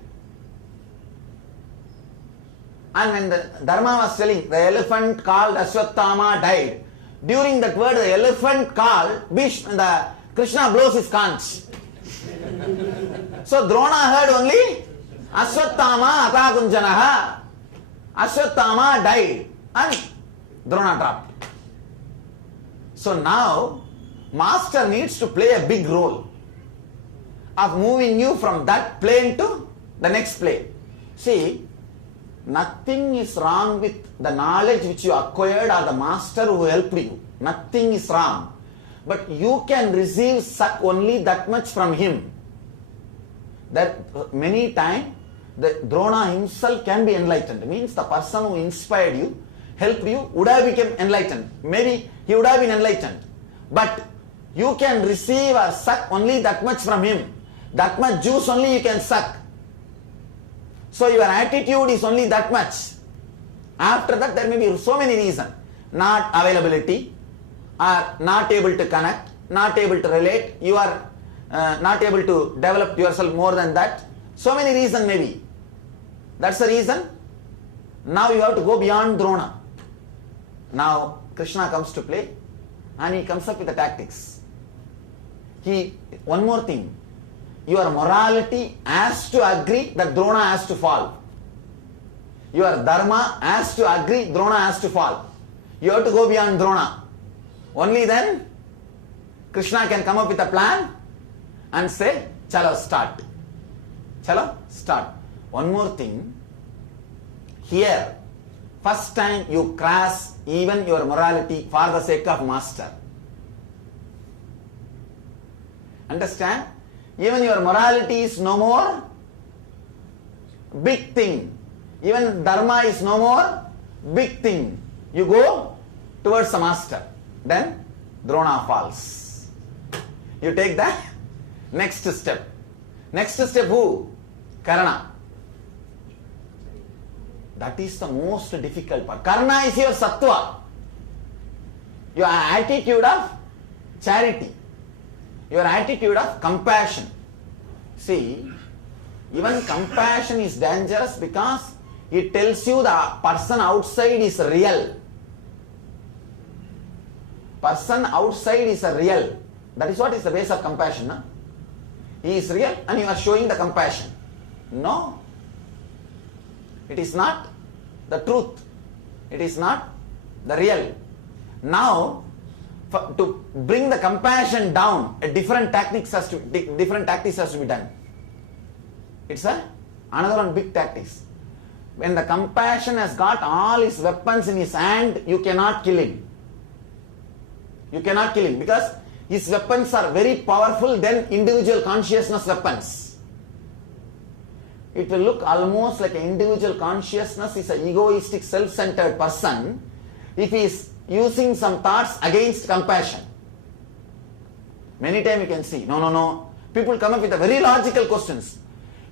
And when the Dharma was telling, the elephant called Ashwatthama died, during that word, the elephant called, the Krishna blows his conch. So Drona heard only Ashwatthama Atakunjanaha. Ashwatthama died and Drona dropped. So now master needs to play a big role of moving you from that plane to the next plane. See, Nothing is wrong with the knowledge which you acquired or the master who helped you. Nothing is wrong. But you can receive only that much from him. That many times the Drona himself can be enlightened. Means the person who inspired you, helped you, would have become enlightened. Maybe he would have been enlightened. But you can receive or suck only that much from him. That much juice only you can suck. So your attitude is only that much. After that there may be so many reasons. Not availability, or not able to connect, not able to relate, you are not able to develop yourself more than that. So many reasons may be. That's the reason. Now you have to go beyond Drona. Now Krishna comes to play and he comes up with the tactics. One more thing. Your morality has to agree that Drona has to fall. Your dharma has to agree Drona has to fall. You have to go beyond Drona. Only then Krishna can come up with a plan and say, Chalo, start. Chalo, start. One more thing. Here, first time you cross even your morality for the sake of master. Understand? Even your morality is no more big thing. Even dharma is no more big thing. You go towards the master. Then Drona falls. You take the next step. Next step who? Karna. That is the most difficult part. Karna is your sattva. Your attitude of charity. Your attitude of compassion. See, even compassion is dangerous because it tells you the person outside is real. Person outside is real. That is what is the base of compassion. No? He is real and you are showing the compassion. No. It is not the truth. It is not the real. Now, to bring the compassion down, different tactics has to be done. It's another one big tactics. When the compassion has got all his weapons in his hand, you cannot kill him. You cannot kill him because his weapons are very powerful than individual consciousness weapons. It will look almost like an individual consciousness is an egoistic, self-centered person if he is using some thoughts against compassion. Many times you can see, no. People come up with a very logical questions.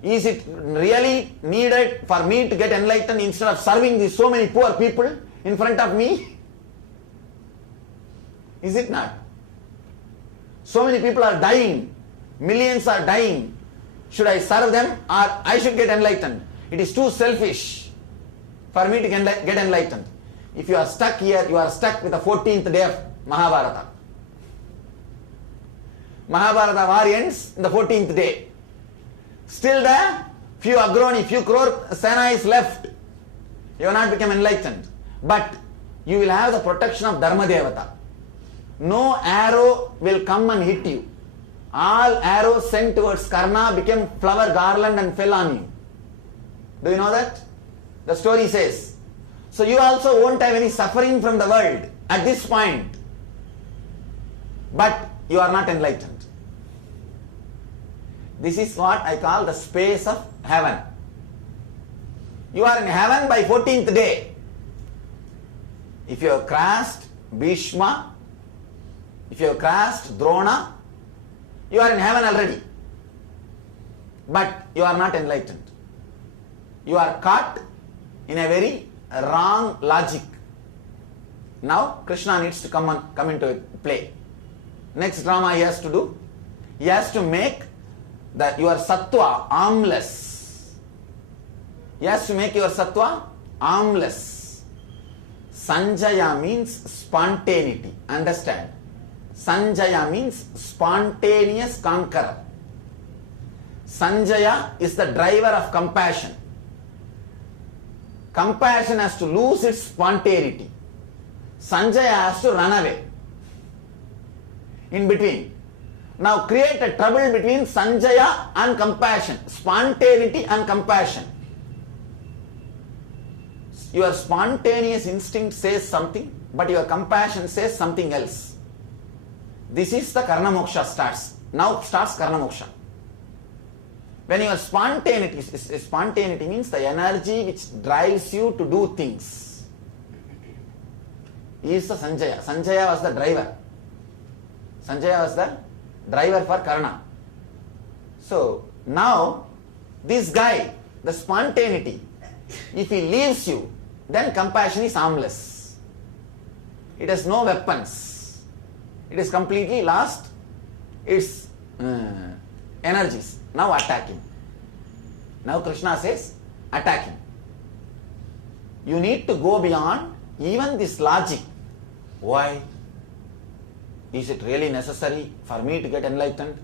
Is it really needed for me to get enlightened instead of serving these so many poor people in front of me? Is it not? So many people are dying. Millions are dying. Should I serve them or I should get enlightened? It is too selfish for me to get enlightened. If you are stuck here, you are stuck with the 14th day of Mahabharata. Mahabharata war ends in the 14th day. Still the few Agroni, few crore Sena is left. You have not become enlightened. But you will have the protection of Dharma Devata. No arrow will come and hit you. All arrows sent towards Karna became flower garland and fell on you. Do you know that? The story says. So you also won't have any suffering from the world at this point. But you are not enlightened. This is what I call the space of heaven. You are in heaven by 14th day. If you have crossed Bhishma, if you have crossed Drona, you are in heaven already. But you are not enlightened. You are caught in a very wrong logic. Now Krishna needs to come into play. Next drama he has to do, he has to make your sattva armless. He has to make your sattva armless. Sanjaya means spontaneity. Understand? Sanjaya means spontaneous conqueror. Sanjaya is the driver of compassion. Compassion has to lose its spontaneity. Sanjaya has to run away. In between. Now create a trouble between Sanjaya and compassion. Spontaneity and compassion. your spontaneous instinct says something, but your compassion says something else. This is the Karna Moksha starts. Now starts Karna Moksha. When your spontaneity means the energy which drives you to do things. He is the Sanjaya. Sanjaya was the driver. Sanjaya was the driver for Karna. So now this guy, the spontaneity, if he leaves you, then compassion is harmless. It has no weapons. It is completely lost its energies. Now attack him. Now Krishna says, attack him. You need to go beyond even this logic. Why? Is it really necessary for me to get enlightened?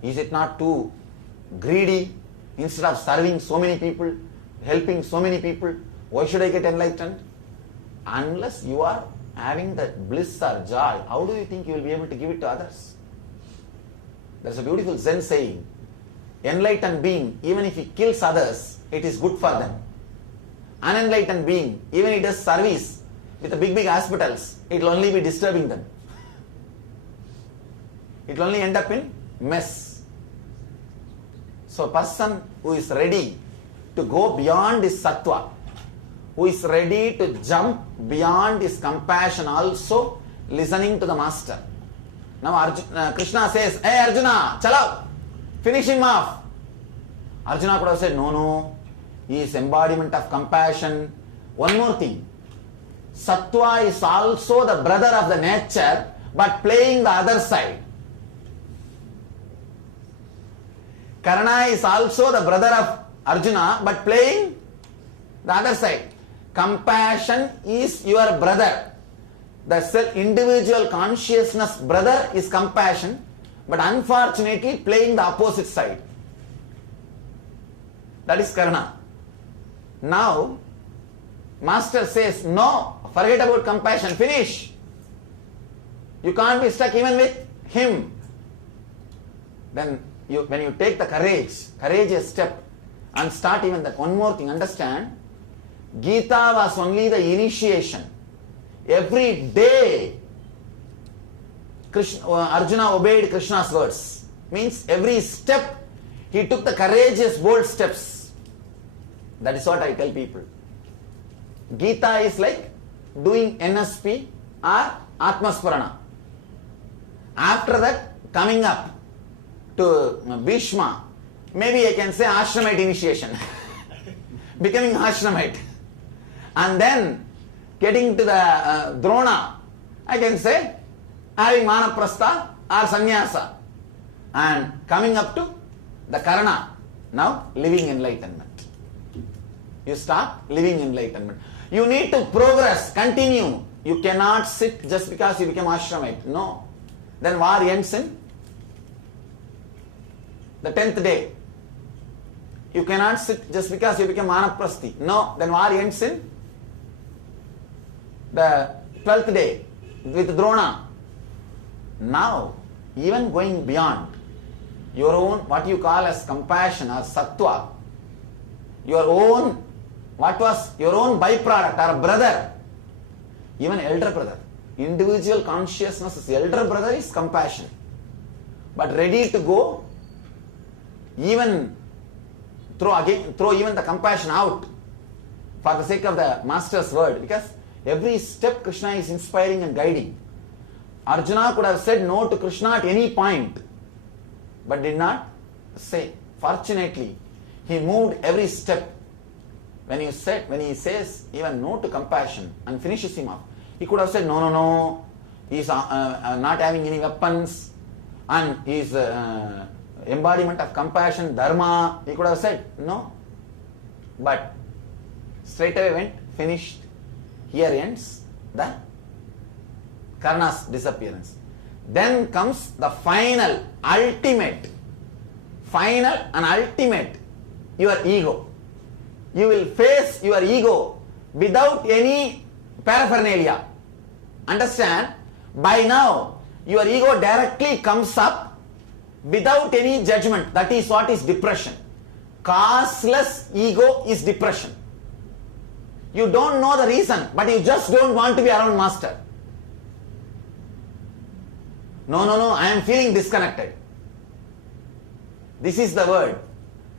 Is it not too greedy? Instead of serving so many people, helping so many people, why should I get enlightened? Unless you are having that bliss or joy, how do you think you will be able to give it to others? There's a beautiful Zen saying, enlightened being, even if he kills others, it is good for them. Unenlightened being, even if he does service with the big hospitals, it will only be disturbing them. It will only end up in mess. So a person who is ready to go beyond his sattva, who is ready to jump beyond his compassion, also listening to the master. Now Krishna says, hey Arjuna, chalo, finish him off. Arjuna could have said, no, he is embodiment of compassion. One more thing, sattva is also the brother of the nature, but playing the other side. Karna is also the brother of Arjuna, but playing the other side. Compassion is your brother. The individual consciousness brother is compassion, but unfortunately playing the opposite side. That is Karna. Now, Master says, no, forget about compassion, finish. You can't be stuck even with him. Then when you take the courageous step and start even that, one more thing, understand, Gita was only the initiation. Every day, Arjuna obeyed Krishna's words. Means every step, he took the courageous, bold steps. That is what I tell people. Gita is like doing NSP or Atmasparana. After that, coming up to Bhishma, maybe I can say Ashramite initiation. Becoming Ashramite. And then getting to the Drona, I can say having Manaprastha or Sannyasa. And coming up to the Karna, now living enlightenment. You start living enlightenment. You need to progress, continue. You cannot sit just because you become Ashramite. No. Then war ends in the 10th day. You cannot sit just because you become Manaprasthi. No. Then war ends in the 12th day with Drona. Now, even going beyond your own, what you call as compassion or sattva, your own, what was your own byproduct or brother, even elder brother, individual consciousness, elder brother is compassion, but ready to go, even throw even the compassion out for the sake of the master's word, because every step Krishna is inspiring and guiding. Arjuna could have said no to Krishna at any point, but did not say. Fortunately, he moved every step. When he says even no to compassion and finishes him off, he could have said no, he is not having any weapons and he is embodiment of compassion, dharma. He could have said no, but straight away went, finished. Here ends the Karna's disappearance. Then comes the final and ultimate, your ego. You will face your ego without any paraphernalia. Understand? By now, your ego directly comes up without any judgment. That is what is depression. Causeless ego is depression. You don't know the reason, but you just don't want to be around master. No, I am feeling disconnected. This is the word.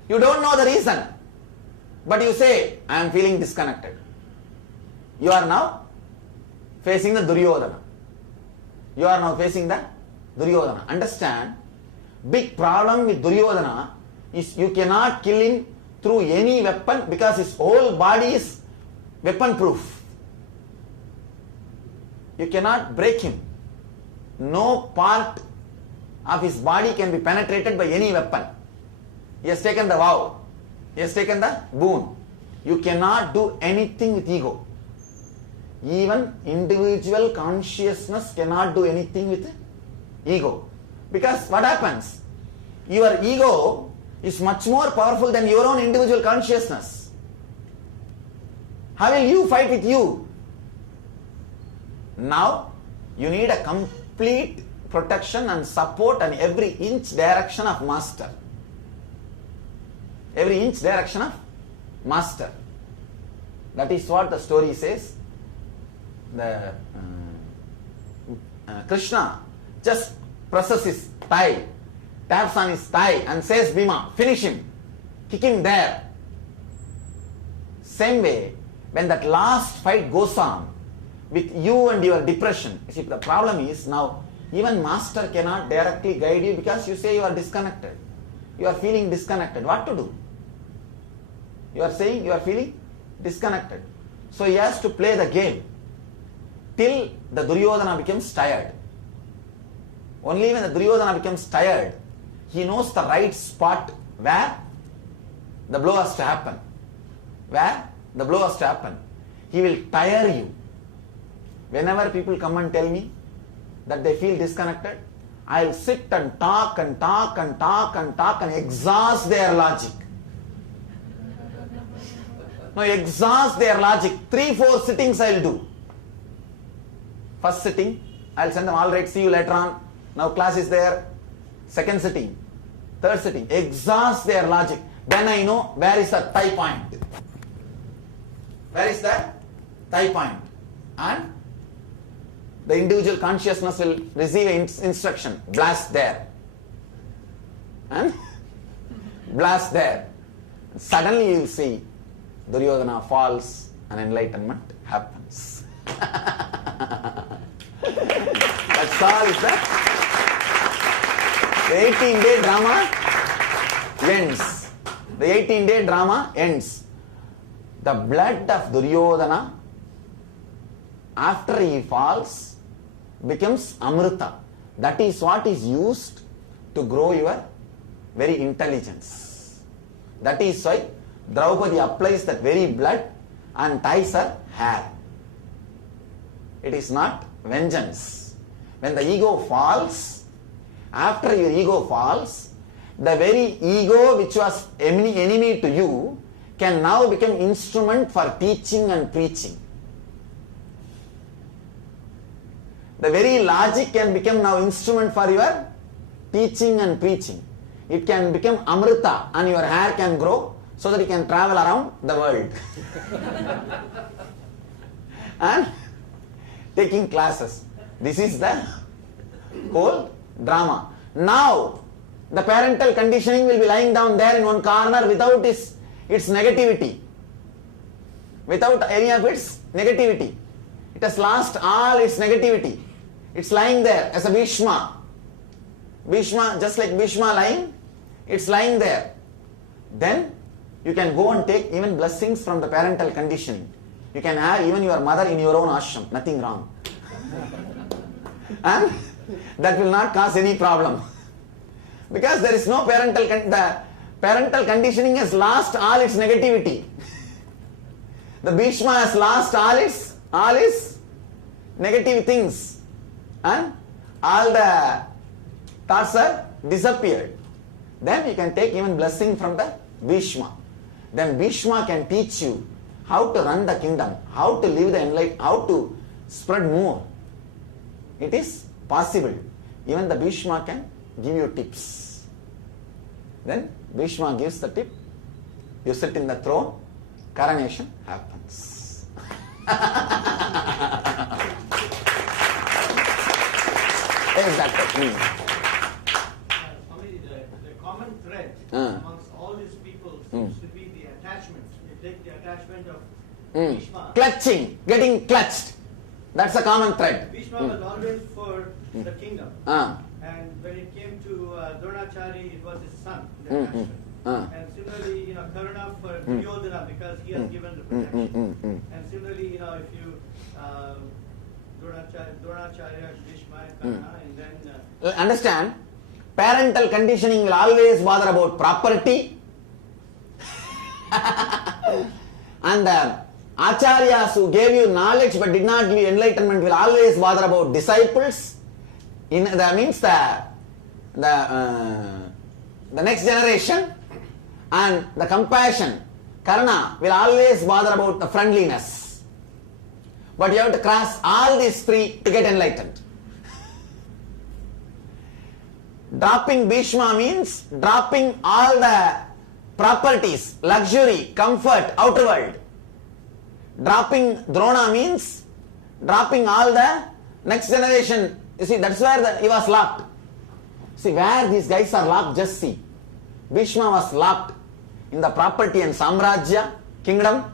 You don't know the reason, but you say, I am feeling disconnected. You are now facing the Duryodhana. You are now facing the Duryodhana. Understand, big problem with Duryodhana is you cannot kill him through any weapon because his whole body is weapon proof. You cannot break him. No part of his body can be penetrated by any weapon. He has taken the vow. He has taken the boon. You cannot do anything with ego. Even individual consciousness cannot do anything with ego. Because what happens? Your ego is much more powerful than your own individual consciousness. How will you fight with you? Now, you need a complete protection and support and every inch direction of master. Every inch direction of master. That is what the story says. The Krishna just presses his thigh, taps on his thigh and says, Bhima, finish him, kick him there. Same way, when that last fight goes on with you and your depression, you see, the problem is now even master cannot directly guide you because you say you are disconnected. You are feeling disconnected. What to do? You are saying you are feeling disconnected. So he has to play the game till the Duryodhana becomes tired. Only when the Duryodhana becomes tired, he knows the right spot where the blow has to happen. Where the blow has to happen. He will tire you. Whenever people come and tell me that they feel disconnected, I will sit and talk and talk and talk and talk and exhaust their logic. No, exhaust their logic. 3-4 sittings I will do. First sitting, I will send them, all right, see you later on. Now class is there. Second sitting, third sitting, exhaust their logic. Then I know where is the tie point. Where is the tie point? And the individual consciousness will receive an instruction. Blast there. And blast there. Suddenly you will see Duryodhana falls and enlightenment happens. That's all is that. The 18-day drama ends. The 18-day drama ends. The blood of Duryodhana, after he falls, becomes Amrita. That is what is used to grow your very intelligence. That is why Draupadi applies that very blood and ties her hair. It is not vengeance. When the ego falls, after your ego falls, the very ego which was enemy to you can now become instrument for teaching and preaching. The very logic can become now instrument for your teaching and preaching. It can become Amrita and your hair can grow so that you can travel around the world. And taking classes. This is the whole drama. Now, the parental conditioning will be lying down there in one corner without its negativity. Without any of its negativity. It has lost all its negativity. It's lying there as a Bhishma. Bhishma, just like Bhishma lying, it's lying there. Then you can go and take even blessings from the parental conditioning. You can have even your mother in your own ashram, nothing wrong. And that will not cause any problem. Because there is no the parental conditioning has lost all its negativity. The Bhishma has lost all its negative things. And all the thoughts are disappeared. Then you can take even blessing from the Bhishma. Then Bhishma can teach you how to run the kingdom, how to live the enlightenment, how to spread more. It is possible. Even the Bhishma can give you tips. Then Bhishma gives the tip, you sit in the throne, coronation happens. Exactly. Swami, the common thread amongst all these people seems to be the attachment. You take the attachment of Bhishma. Clutching, getting clutched. That's a common thread. Bhishma was always for the kingdom. And when it came to Dronachari, it was his son, the attachment. And similarly, Karna for Duryodhana because he has given the protection. And similarly, if you Dronacharya, Bhishma, and Karna, and then Understand? Parental conditioning will always bother about property. And the acharyas who gave you knowledge but did not give you enlightenment will always bother about disciples. That means the next generation, and the compassion, Karna, will always bother about the friendliness. But you have to cross all these three to get enlightened. Dropping Bhishma means dropping all the properties, luxury, comfort, outer world. Dropping Drona means dropping all the next generation. You see, that's where he was locked. See, where these guys are locked, just see. Bhishma was locked in the property and Samrajya, kingdom.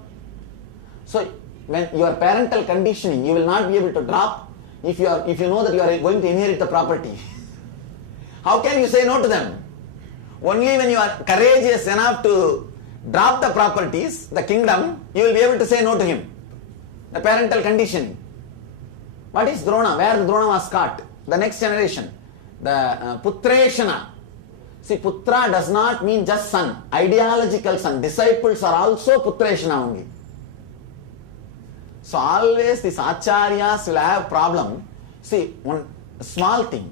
So, when your parental conditioning, you will not be able to drop if you know that you are going to inherit the property. How can you say no to them? Only when you are courageous enough to drop the properties, the kingdom, you will be able to say no to him. The parental conditioning. What is Drona? Where the Drona was caught? The next generation. The Putreshana. See, Putra does not mean just son. Ideological son. Disciples are also Putreshana only. So always these acharyas will have problem. See, one small thing.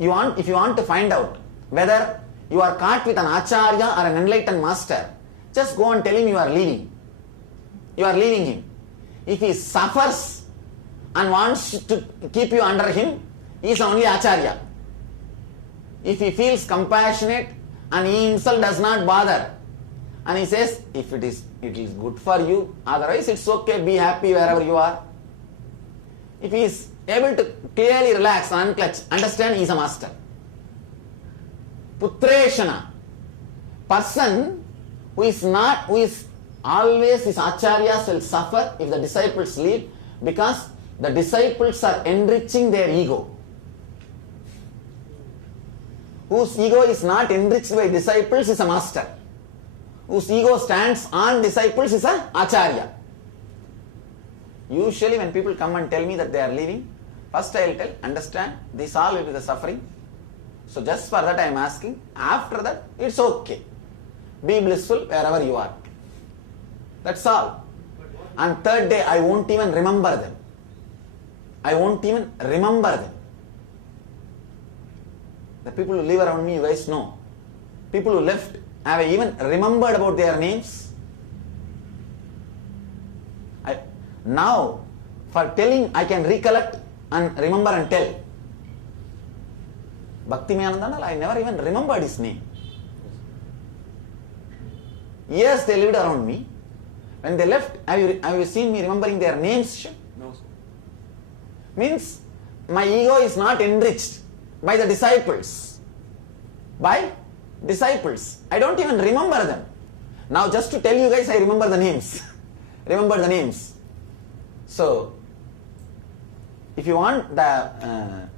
If you want to find out whether you are caught with an acharya or an enlightened master, just go and tell him you are leaving. You are leaving him. If he suffers and wants to keep you under him, he is only acharya. If he feels compassionate and he himself does not bother, and he says, if it is good for you, otherwise it's okay, be happy wherever you are. If he is able to clearly relax and unclutch, understand he is a master. Putreshana, person who is always his acharyas will suffer if the disciples leave, because the disciples are enriching their ego. Whose ego is not enriched by disciples is a master. Whose ego stands on disciples is a acharya. Usually when people come and tell me that they are leaving, first I will tell, understand, this all will be the suffering. So just for that I am asking. After that, it's okay. Be blissful wherever you are. That's all. And third day, I won't even remember them. I won't even remember them. The people who live around me, you guys know. People who left, have I even remembered about their names? Now, for telling, I can recollect and remember and tell. Bhakti-Mayanandanal, I never even remembered his name. Yes, they lived around me. When they left, have you seen me remembering their names? No, sir. Means, my ego is not enriched by the disciples. By disciples. I don't even remember them. Now, just to tell you guys, I remember the names. Remember the names. So, if you want the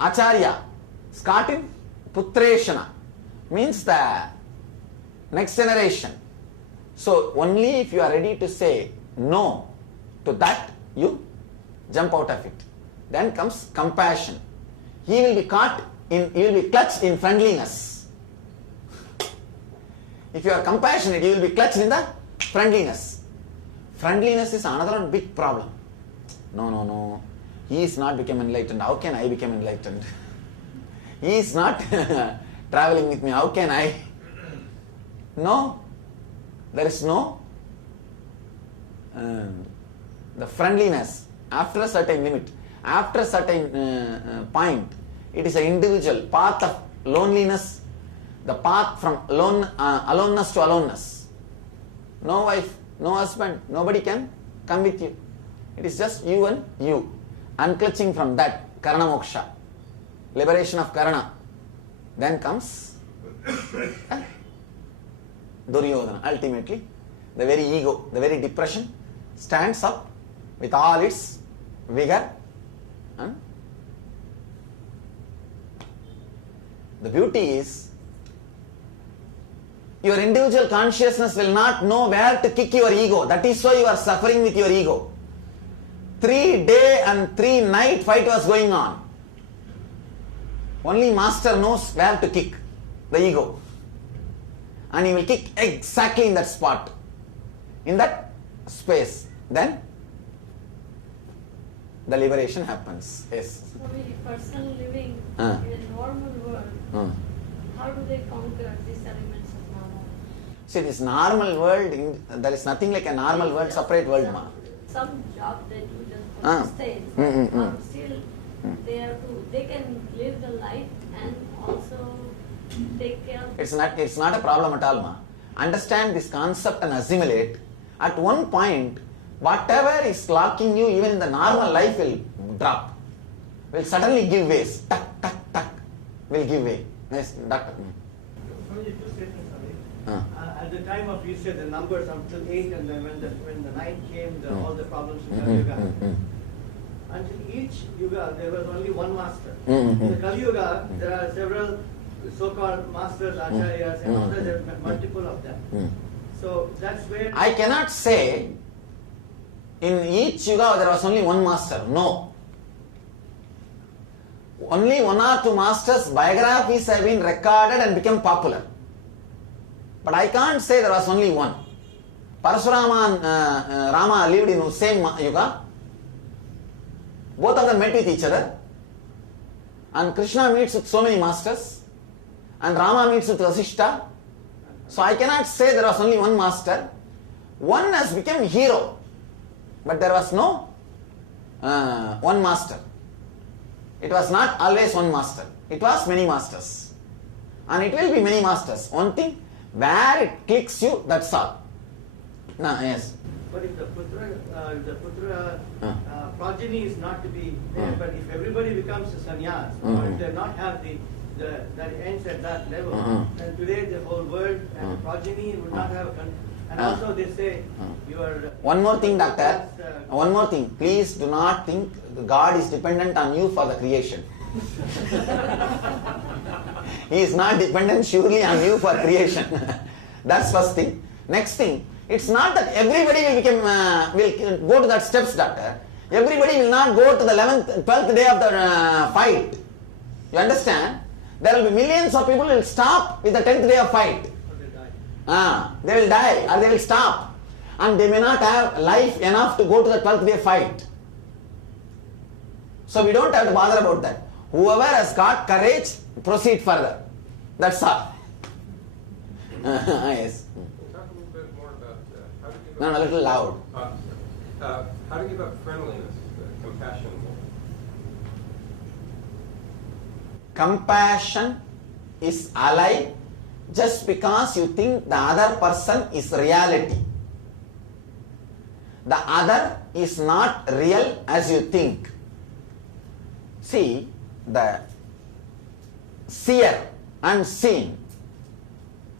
acharya, starting Putreshana, means the next generation. So, only if you are ready to say no to that, you jump out of it. Then comes compassion. He will be clutched in friendliness. If you are compassionate, you will be clutched in the friendliness. Friendliness is another big problem. No. He is not become enlightened. How can I become enlightened? He is not traveling with me. How can I? No. There is no the friendliness after a certain limit. After a certain point, it is an individual path of loneliness, the path from aloneness to aloneness. No wife, no husband, nobody can come with you. It is just you and you. Unclutching from that, Karana Moksha, liberation of Karana. Then comes Duryodhana. Ultimately, the very ego, the very depression stands up with all its vigor. And the beauty is, your individual consciousness will not know where to kick your ego. That is why you are suffering with your ego. 3 day and 3 night fight was going on. Only Master knows where to kick the ego. And he will kick exactly in that spot, in that space. Then the liberation happens. Yes. So a person living in a normal world, how do they conquer these elements of normal? See, this normal world, there is nothing like a normal world, separate world. Some job they do just for sustain, or still they can live the life and also take care of. It's not a problem at all, ma. Understand this concept and assimilate. At one point, whatever is locking you, even in the normal life, will drop. Will suddenly give way. Tuck, tuck, tuck. Will give way. Yes, doctor. Only two statements are made. At the time of, you said the numbers until 8, and then when the 9 came, all the problems in Kali Yuga. Until each Yuga, there was only one master. In the Kali Yuga, there are several so-called masters, acharyas, and others, there are multiple of them. So that's where... I cannot say in each Yuga there was only one master. No. Only 1 or 2 masters' biographies have been recorded and become popular. But I can't say there was only one. Parasurama and Rama lived in the same Yuga. Both of them met with each other. And Krishna meets with so many masters. And Rama meets with Vasishta. So I cannot say there was only one master. One has become hero. But there was no one master. It was not always one master. It was many masters. And it will be many masters. One thing, where it clicks you, that's all. Yes. But if the Putra progeny is not to be there, but if everybody becomes a sannyas, or if they not have that ends at that level, then today the whole world and the progeny would not have a and also they say you are... One more thing, doctor. One more thing. Please do not think God is dependent on you for the creation. He is not dependent surely on you for creation. That's first thing. Next thing, it's not that everybody will go to that steps, doctor. Everybody will not go to the 11th, 12th day of the fight. You understand? There will be millions of people who will stop with the 10th day of fight. They will die or they will stop. And they may not have life enough to go to the 12th day fight. So we don't have to bother about that. Whoever has got courage, proceed further. That's all. Yes. Talk a little bit more about how to give up... No, a little loud. How to give up friendliness, compassion. Compassion is alive just because you think the other person is reality. The other is not real as you think. See, the seer and seen.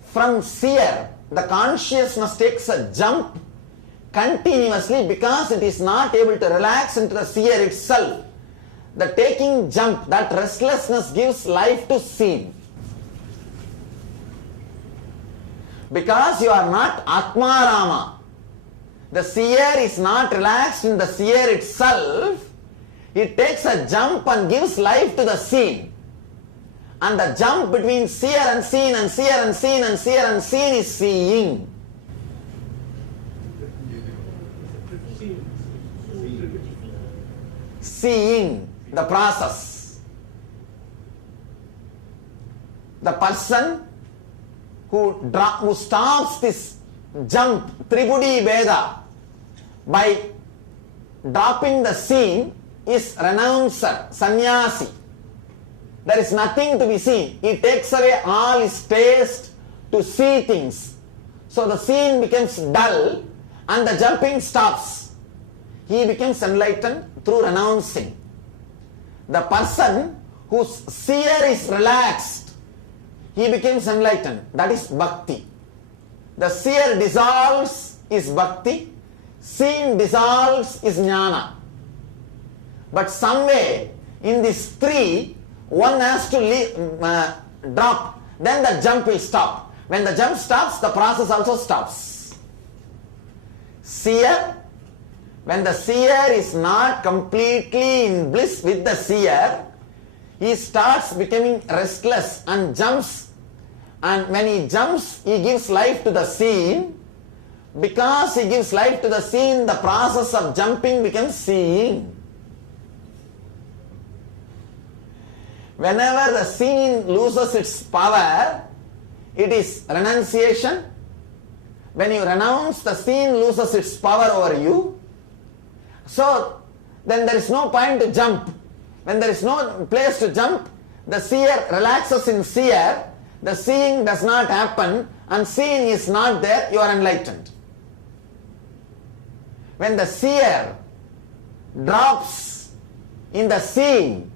From seer, the consciousness takes a jump continuously because it is not able to relax into the seer itself. The taking jump, that restlessness gives life to seen. Because you are not Atmarama. The seer is not relaxed in the seer itself. It takes a jump and gives life to the seen. And the jump between seer and seen and seer and seen and seer and seen is seeing. Seeing the process. The person who stops this jump, Tribudi Veda, by dropping the scene is renouncer, sannyasi. There is nothing to be seen. He takes away all his taste to see things. So the scene becomes dull and the jumping stops. He becomes enlightened through renouncing. The person whose seer is relaxed, he becomes enlightened. That is bhakti. The seer dissolves is bhakti, seeing dissolves is jnana. But some way in these three, one has to drop, then the jump will stop. When the jump stops, the process also stops. Seer, when the seer is not completely in bliss with the seer, he starts becoming restless and jumps. And when he jumps, he gives life to the scene. Because he gives life to the scene, the process of jumping becomes seeing. Whenever the scene loses its power, it is renunciation. When you renounce, the scene loses its power over you. So, then there is no point to jump. When there is no place to jump, the seer relaxes in seer, the seeing does not happen, and seeing is not there, you are enlightened. When the seer drops in the seeing,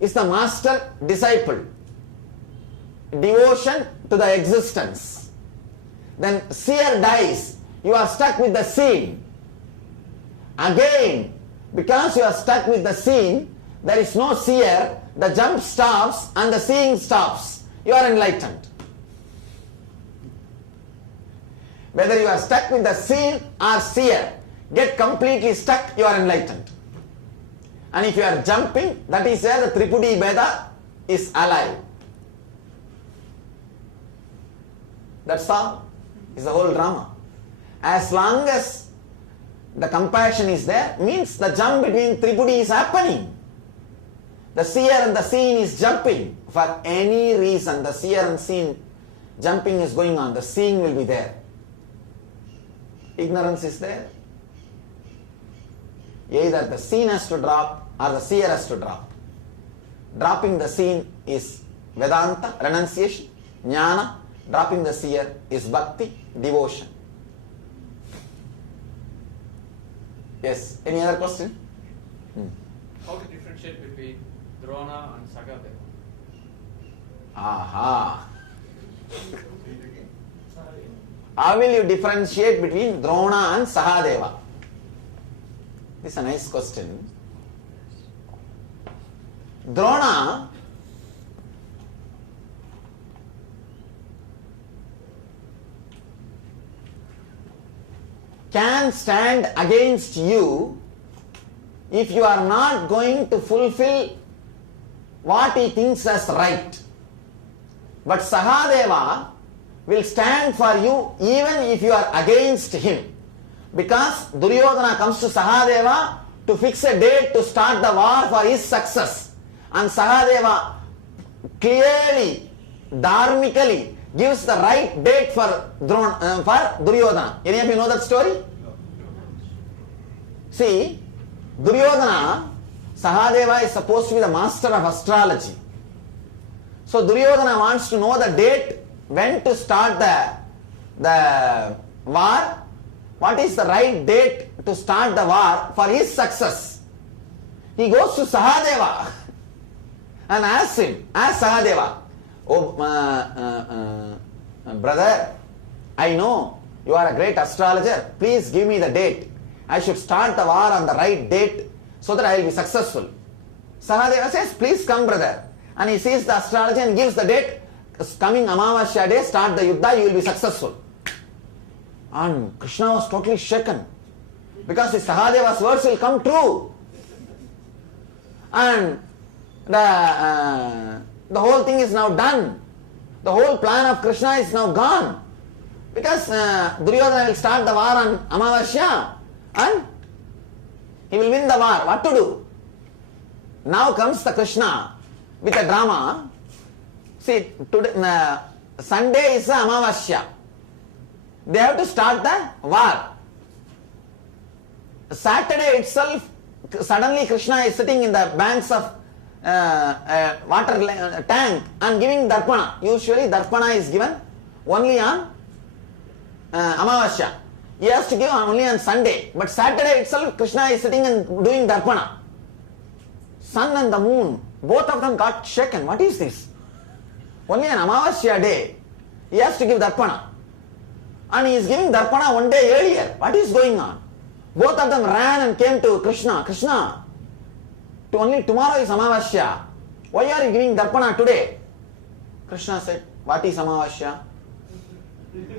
is the master disciple. Devotion to the existence. Then seer dies, you are stuck with the seeing. Again, because you are stuck with the seeing, there is no seer, the jump stops and the seeing stops. You are enlightened. Whether you are stuck with the seeing or seer, get completely stuck, you are enlightened. And if you are jumping, that is where the Tripudi Bheda is alive. That's all. It's the whole drama. As long as the compassion is there, means the jump between Tripudi is happening. The seer and the seen is jumping. For any reason, the seer and seen jumping is going on. The seeing will be there. Ignorance is there. Either the seen has to drop or the seer has to drop. Dropping the seen is Vedanta, renunciation. Jnana, dropping the seer is bhakti, devotion. Yes, any other question? How to differentiate between Drona and Sagadeva? Aha. How will you differentiate between Drona and Sahadeva? This is a nice question. Drona can stand against you if you are not going to fulfill what he thinks as right. But Sahadeva will stand for you even if you are against him. Because Duryodhana comes to Sahadeva to fix a date to start the war for his success. And Sahadeva clearly, dharmically gives the right date for Duryodhana. Any of you know that story? See, Duryodhana, Sahadeva is supposed to be the master of astrology. So Duryodhana wants to know the date when to start the war. What is the right date to start the war for his success? He goes to Sahadeva and asks him, ask Sahadeva, oh brother, I know you are a great astrologer, please give me the date. I should start the war on the right date so that I will be successful. Sahadeva says, please come brother. And he sees the astrologer and gives the date, coming Amavasya day, start the Yuddha, you will be successful. And Krishna was totally shaken because his Sahadeva's words will come true. And the whole thing is now done. The whole plan of Krishna is now gone. Because Duryodhana will start the war on Amavasya and he will win the war. What to do? Now comes the Krishna with a drama. See, today, Sunday is Amavasya. They have to start the war. Saturday itself, suddenly Krishna is sitting in the banks of water tank and giving darpana. Usually darpana is given only on Amavasya. He has to give only on Sunday. But Saturday itself, Krishna is sitting and doing darpana. Sun and the moon, both of them got shaken. What is this? Only on Amavasya day, he has to give darpana. And he is giving darpana one day earlier. What is going on? Both of them ran and came to Krishna. Krishna, only tomorrow is Amavasya. Why are you giving darpana today? Krishna said, what is Amavasya?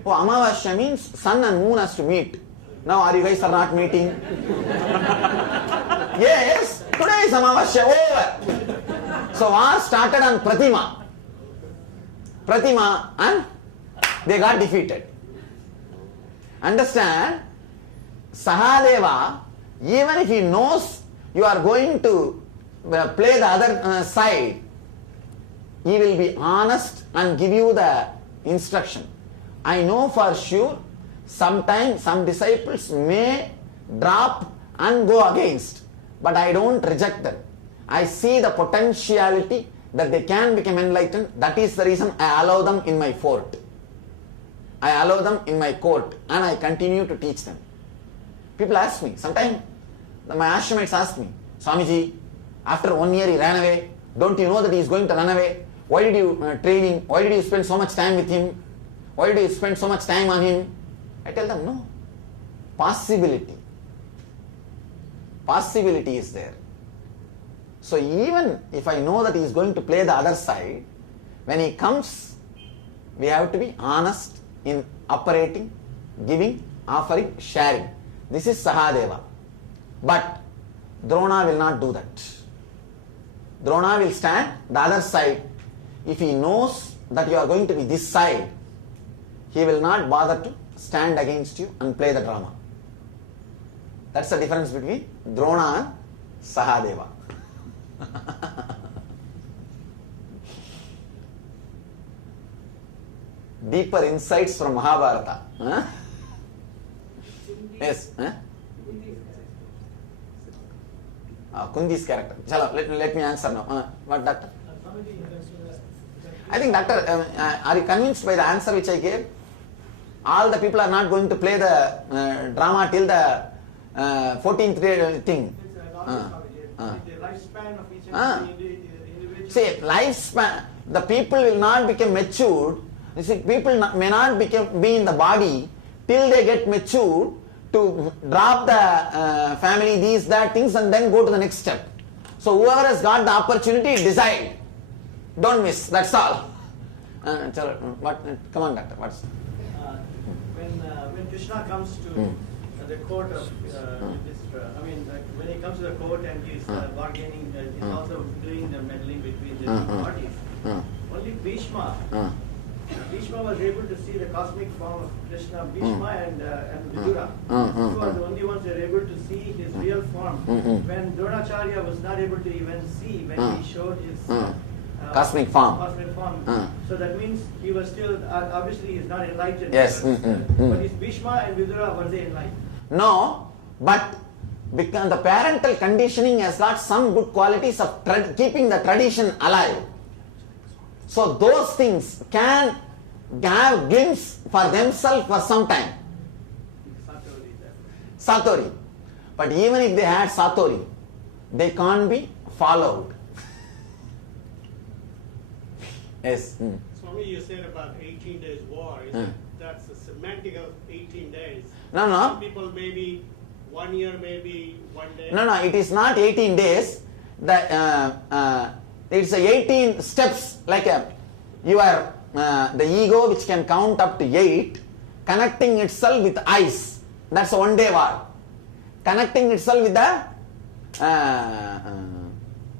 Oh, Amavasya means sun and moon has to meet. Now are you guys are not meeting? Yes, today is Amavasya over. So war started on Pratima. Pratima and they got defeated. Understand? Sahadeva, even if he knows you are going to play the other side, he will be honest and give you the instruction. I know for sure sometimes some disciples may drop and go against, but I don't reject them. I see the potentiality that they can become enlightened. That is the reason I allow them in my fort. I allow them in my court and I continue to teach them. People ask me, sometimes my ashramites ask me, Swamiji, after 1 year he ran away. Don't you know that he is going to run away? Why did you train him? Why did you spend so much time with him? Why did you spend so much time on him? I tell them, no. Possibility. Possibility is there. So even if I know that he is going to play the other side, when he comes, we have to be honest in operating, giving, offering, sharing. This is Sahadeva. But Drona will not do that. Drona will stand the other side. If he knows that you are going to be this side, he will not bother to stand against you and play the drama. That's the difference between Drona and Sahadeva. Deeper insights from Mahabharata. Huh? Yes. Huh? Kundi's character. Chalo, let me answer now. What, doctor? I think, doctor, are you convinced by the answer which I gave? All the people are not going to play the drama till the 14th thing. The lifespan of each individual. See, lifespan, the people will not become matured. You see, people may not be in the body till they get matured to drop the family, these, that things, and then go to the next step. So whoever has got the opportunity, decide. Don't miss, that's all. Come on, doctor, what's... When Krishna comes to the court of when he comes to the court and he's bargaining, he's also doing the meddling between the two parties. Only Bhishma was able to see the cosmic form of Krishna. Bhishma and Vidura, who are the only ones who are able to see his real form. When Dronacharya was not able to even see when he showed his cosmic form. So that means he was still, obviously he is not enlightened. Yes. But is Bhishma and Vidura, were they enlightened? No, but because the parental conditioning has got some good qualities of keeping the tradition alive. So those things can have glimpse for themselves for some time. Satori. But even if they had Satori, they can't be followed. Yes. Swami, you said about 18 days war. That's the semantic of 18 days. No. Some people maybe 1 year, maybe 1 day. No, it is not 18 days. It's 18 steps, like the ego which can count up to 8, connecting itself with eyes. That's a 1 day war. Connecting itself with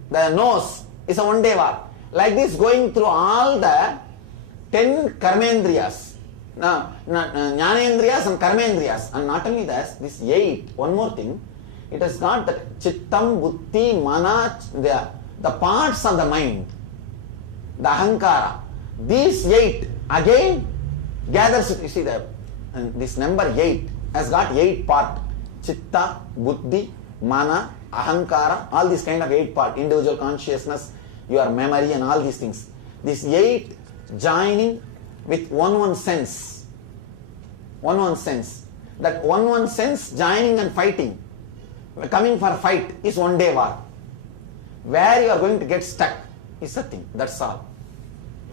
the nose is a 1 day war. Like this, going through all the 10 karmendriyas. Now, jnanendriyas and karmendriyas. And not only that, this 8, one more thing, it has got the chittam, buddhi, mana, the parts of the mind, the ahankara. These 8 again gathers, you see this number 8 has got 8 parts. Chitta, buddhi, mana, ahankara, all these kind of 8 parts, individual consciousness, your memory and all these things. This 8 joining with one sense. that one sense joining and fighting, coming for a fight is one day war. Where you are going to get stuck is the thing. That's all.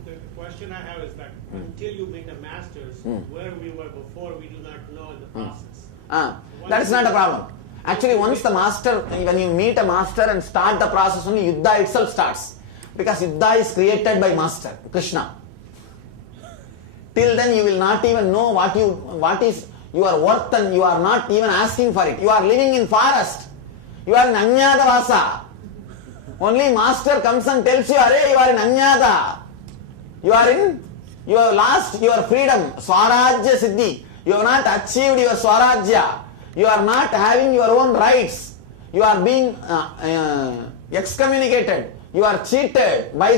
The question I have is that until you meet a master's, where we were before, we do not know in the process. That is not a problem. Actually, once the master, when you meet a master and start the process, only Yuddha itself starts. Because Yuddha is created by Master, Krishna. Till then you will not even know what is your worth, and you are not even asking for it. You are living in forest. You are in Anyada Vasa. Only Master comes and tells you, Arey, you are in Anyada. You have lost your freedom, Swarajya Siddhi. You have not achieved your Swarajya. You are not having your own rights. You are being excommunicated. You are cheated by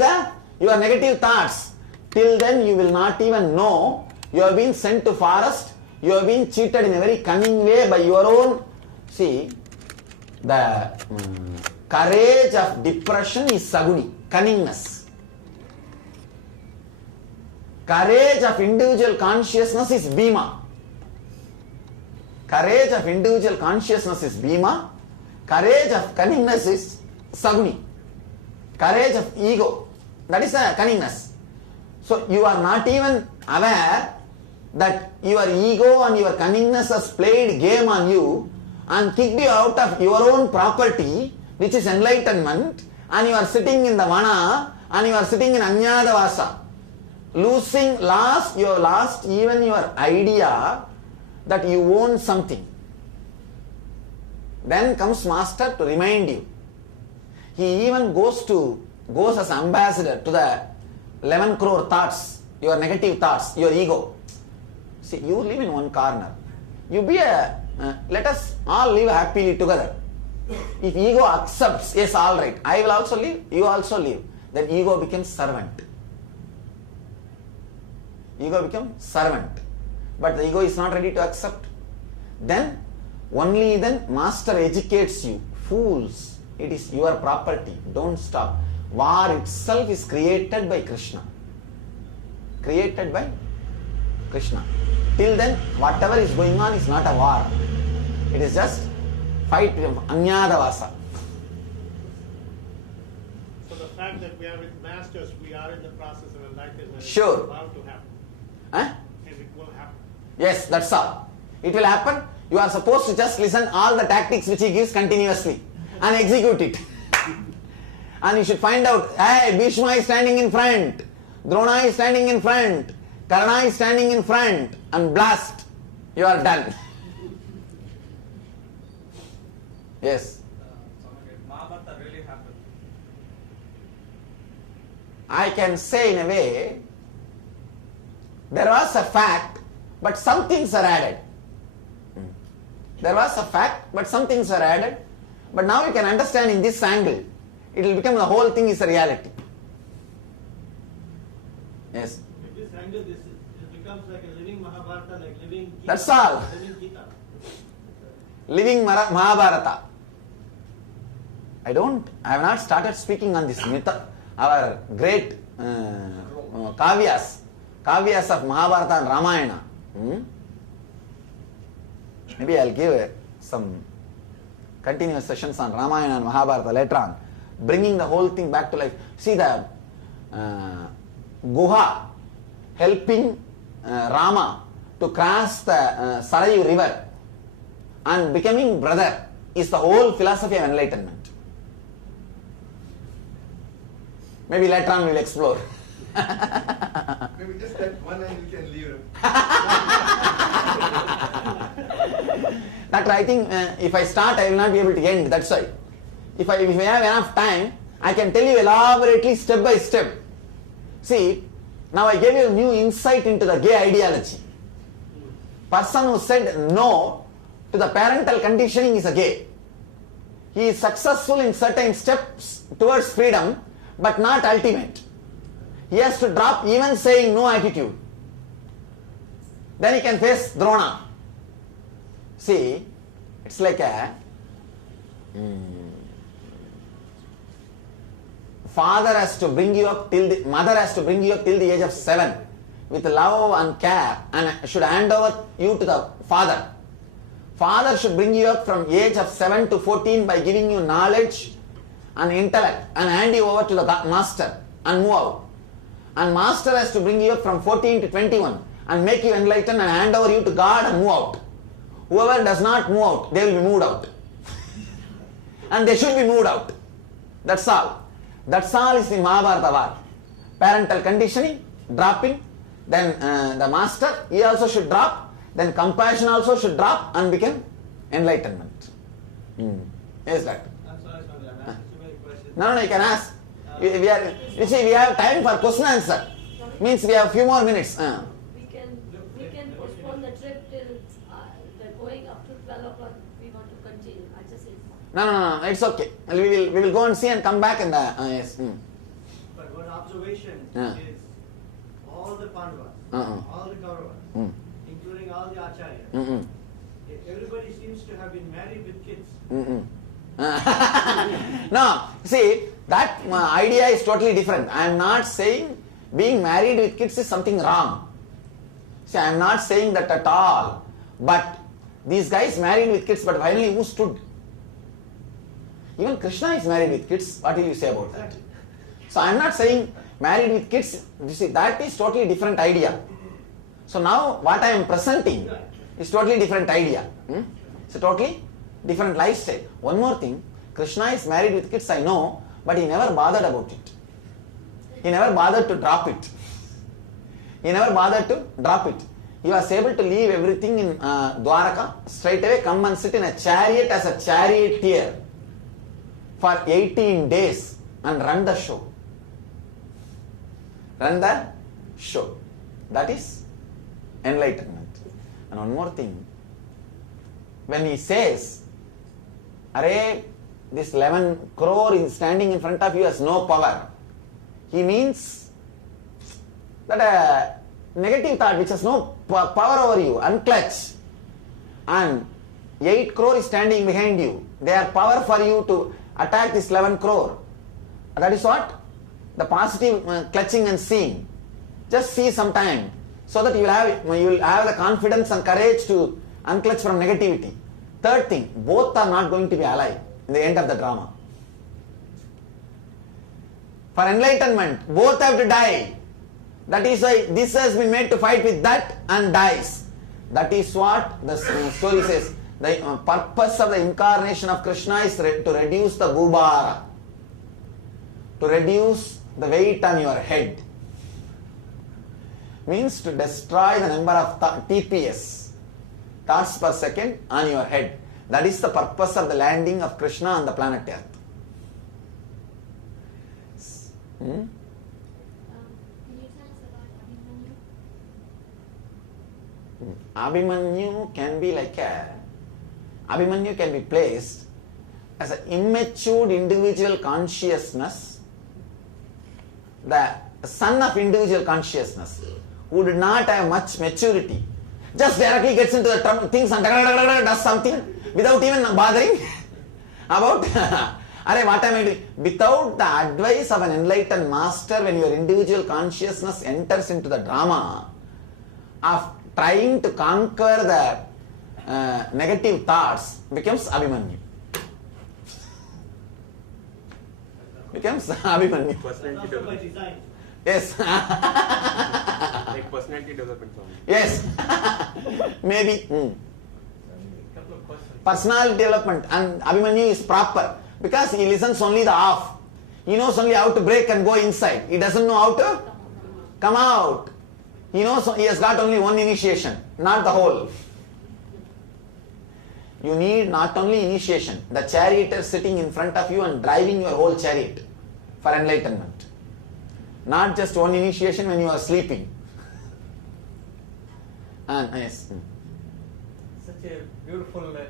your negative thoughts. Till then you will not even know. You have been sent to forest. You have been cheated in a very cunning way by your own. See, the courage of depression is Saguni, cunningness. Courage of individual consciousness is Bhima. Courage of individual consciousness is Bhima. Courage of cunningness is Saguni. Courage of ego, that is a cunningness. So you are not even aware that your ego and your cunningness has played game on you and kicked you out of your own property, which is enlightenment, and you are sitting in the vana and you are sitting in Anyada Vasa. You have lost even your idea that you own something. Then comes Master to remind you. He even goes as ambassador to the 11 crore thoughts, your negative thoughts, your ego. See, you live in one corner. Let us all live happily together. If ego accepts, yes, all right, I will also live, you also live, then ego becomes servant. Ego becomes servant. But the ego is not ready to accept. Then, only then, Master educates you. Fools, it is your property. Don't stop. War itself is created by Krishna. Created by Krishna. Till then, whatever is going on is not a war. It is just fight with Anyada Vasa. So the fact that we are with masters, we are in the process of enlightenment. Sure. It's bound to happen. Huh? And it will happen. Yes, that's all. It will happen. You are supposed to just listen all the tactics which he gives continuously and execute it. And you should find out, hey, Bhishma is standing in front, Drona is standing in front, Karna is standing in front, and blast. You are done. Yes. Mahabharata really happened. I can say in a way, there was a fact, but some things are added. There was a fact, but some things are added. But now you can understand in this angle, it will become the whole thing is a reality. Yes. At this angle, this becomes like a living Mahabharata, like living Gita. That's all. Living Gita. Living Mahabharata. I have not started speaking on this myth, our great kavyas of Mahabharata and Ramayana. Maybe I'll give some continuous sessions on Ramayana and Mahabharata later on, bringing the whole thing back to life. See the Guha helping Rama to cross the Sarayu river and becoming brother is the whole philosophy of enlightenment. Maybe later on we'll explore. Maybe just that one and you can leave it. Doctor, I think if I start, I will not be able to end. That's why. If I have enough time, I can tell you elaborately, step by step. See, now I gave you a new insight into the gay ideology. Person who said no to the parental conditioning is a gay. He is successful in certain steps towards freedom, but not ultimate. He has to drop even saying no attitude. Then he can face Drona. See, it's like a father has to bring you up mother has to bring you up till the age of 7 with love and care and should hand over you to the father. Father should bring you up from age of 7 to 14 by giving you knowledge and intellect and hand you over to the master and move out. And master has to bring you up from 14 to 21 and make you enlightened and hand over you to God and move out. Whoever does not move out, they will be moved out. And they should be moved out. That's all. That's all is the Mahabharata war. Parental conditioning, dropping, then the master, he also should drop, then compassion also should drop and become enlightenment. Yes, doctor. I'm sorry, Swami, I'm asking too many questions. No, you can ask. We have time for question answer. Means we have a few more minutes. We can postpone the trip till the going up to 12 o'clock. We want to continue. I just say. No, it's okay. We will go and see and come back in the yes. But one observation Yeah. is all the Pandavas, all the Kauravas, including all the Acharyas, everybody seems to have been married with kids. No, see, that idea is totally different. I am not saying being married with kids is something wrong. See, I am not saying that at all. But these guys married with kids, but finally who stood? Even Krishna is married with kids. What will you say about that? So I am not saying married with kids. You see, that is totally different idea. So now what I am presenting is totally different idea. It's a totally different lifestyle. One more thing, Krishna is married with kids, I know, but he never bothered about it. He never bothered to drop it. He never bothered to drop it. He was able to leave everything in Dwaraka, straight away come and sit in a chariot as a charioteer for 18 days and run the show. Run the show. That is enlightenment. And one more thing, when he says, Array, this 11 crore is standing in front of you has no power, he means that a negative thought which has no power over you, unclutch, and 8 crore is standing behind you. They are power for you to attack this 11 crore. That is what? The positive clutching and seeing. Just see some time so that you will have the confidence and courage to unclutch from negativity. Third thing, both are not going to be alive in the end of the drama. For enlightenment, both have to die. That is why this has been made to fight with that and dies. That is what the story says. The purpose of the incarnation of Krishna is to reduce the gubara, to reduce the weight on your head. Means to destroy the number of TPS, thoughts per second, on your head. That is the purpose of the landing of Krishna on the planet Earth. Can you tell us about Abhimanyu? Abhimanyu can be like Abhimanyu can be placed as an immature individual consciousness, the son of individual consciousness, who did not have much maturity, just directly gets into the things and does something without even bothering about what am I doing? Without the advice of an enlightened master, when your individual consciousness enters into the drama of trying to conquer the negative thoughts, becomes Abhimanyu. Becomes Abhimanyu. That's also by design. Yes. Like personality development. Yes. Maybe. Couple of questions. Personality development, and Abhimanyu is proper because he listens only the off. He knows only how to break and go inside. He doesn't know how to come out. He knows he has got only one initiation, not the whole. You need not only initiation, the charioteer sitting in front of you and driving your whole chariot for enlightenment. Not just one initiation when you are sleeping. And yes. Such a beautiful the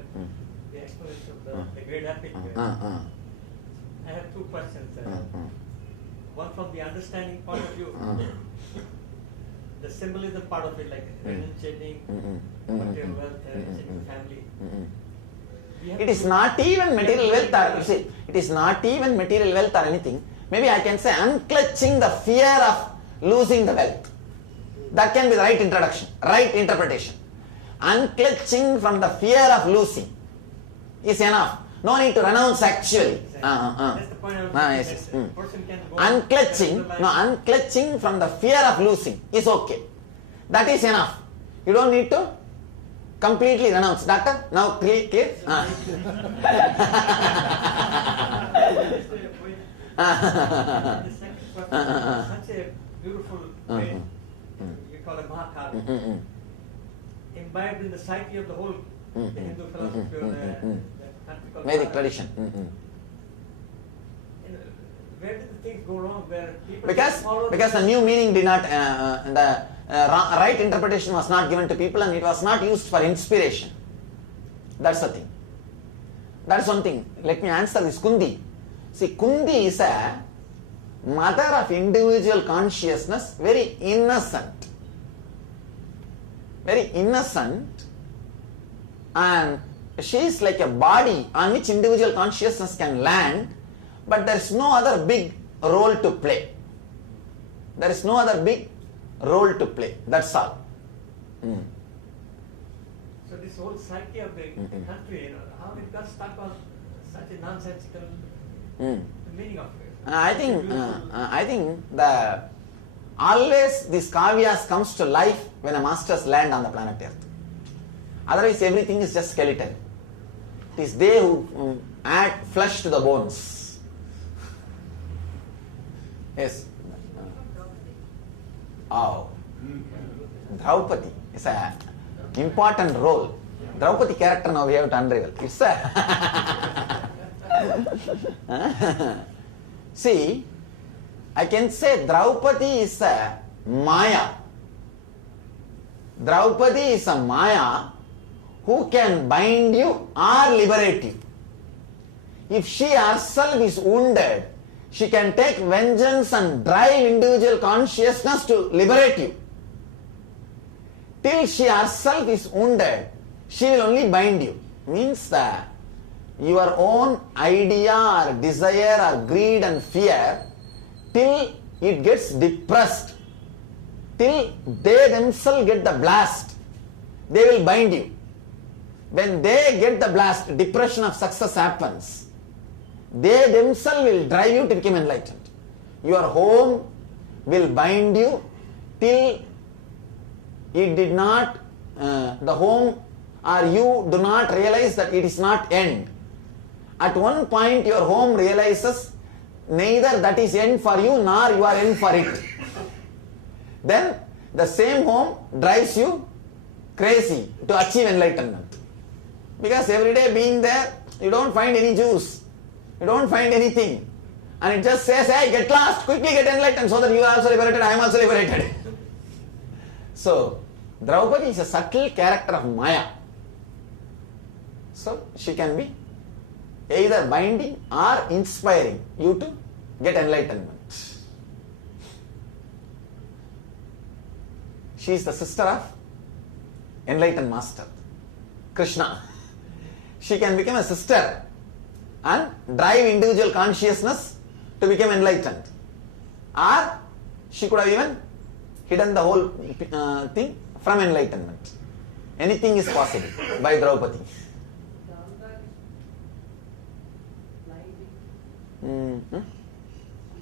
explanation of the great epic. I have two questions. One from the understanding point of view. The symbolism part of it, like renunciating material wealth, renunciating family. It is not even material wealth or you see, it is not even material wealth or anything. Maybe I can say unclutching the fear of losing the wealth. That can be the right introduction, right interpretation. Unclutching from the fear of losing is enough. No need to renounce actually. That's the point I was Yes, making, yes. that person can go Unclutching from the fear of losing is okay. That is enough. You don't need to completely renounce. Doctor, now clear? The second person, such a beautiful way, you call it Mahakali, imbibed in the psyche of the whole the Hindu philosophy or the country called Vedic Bharat. tradition. You know, where did the things go wrong? Where people Because follow the new meaning did not, the right interpretation was not given to people and it was not used for inspiration. That's the thing. That's one thing. Let me answer this Kundi. See, Kundi is a mother of individual consciousness, very innocent. Very innocent, and she is like a body on which individual consciousness can land, but there is no other big role to play. There is no other big role to play. That's all. So this whole psyche of the country, you know, how it got stuck on such a nonsensical meaning of it. I think the always these kavyas comes to life when a masters land on the planet Earth. Otherwise, everything is just skeleton. It is they who add flesh to the bones. Yes. Oh, Draupadi is a important role. Draupadi character now we have to unravel. It's a see, I can say Draupadi is a Maya. Draupadi is a Maya who can bind you or liberate you. If she herself is wounded, she can take vengeance and drive individual consciousness to liberate you. Till she herself is wounded, she will only bind you. Means that your own idea or desire or greed and fear, till it gets depressed, till they themselves get the blast, they will bind you. When they get the blast, depression of success happens. They themselves will drive you to become enlightened. Your home will bind you till it did not, the home or you do not realize that it is not end. At one point your home realizes neither that is end for you nor you are end for it. Then the same home drives you crazy to achieve enlightenment. Because every day being there, you don't find any juice, you don't find anything. And it just says, hey, get lost, quickly get enlightened so that you are also liberated, I am also liberated. So, Draupadi is a subtle character of Maya. So, she can be either binding or inspiring you to get enlightenment. She is the sister of enlightened master, Krishna. She can become a sister and drive individual consciousness to become enlightened. Or she could have even hidden the whole thing from enlightenment. Anything is possible by Draupadi.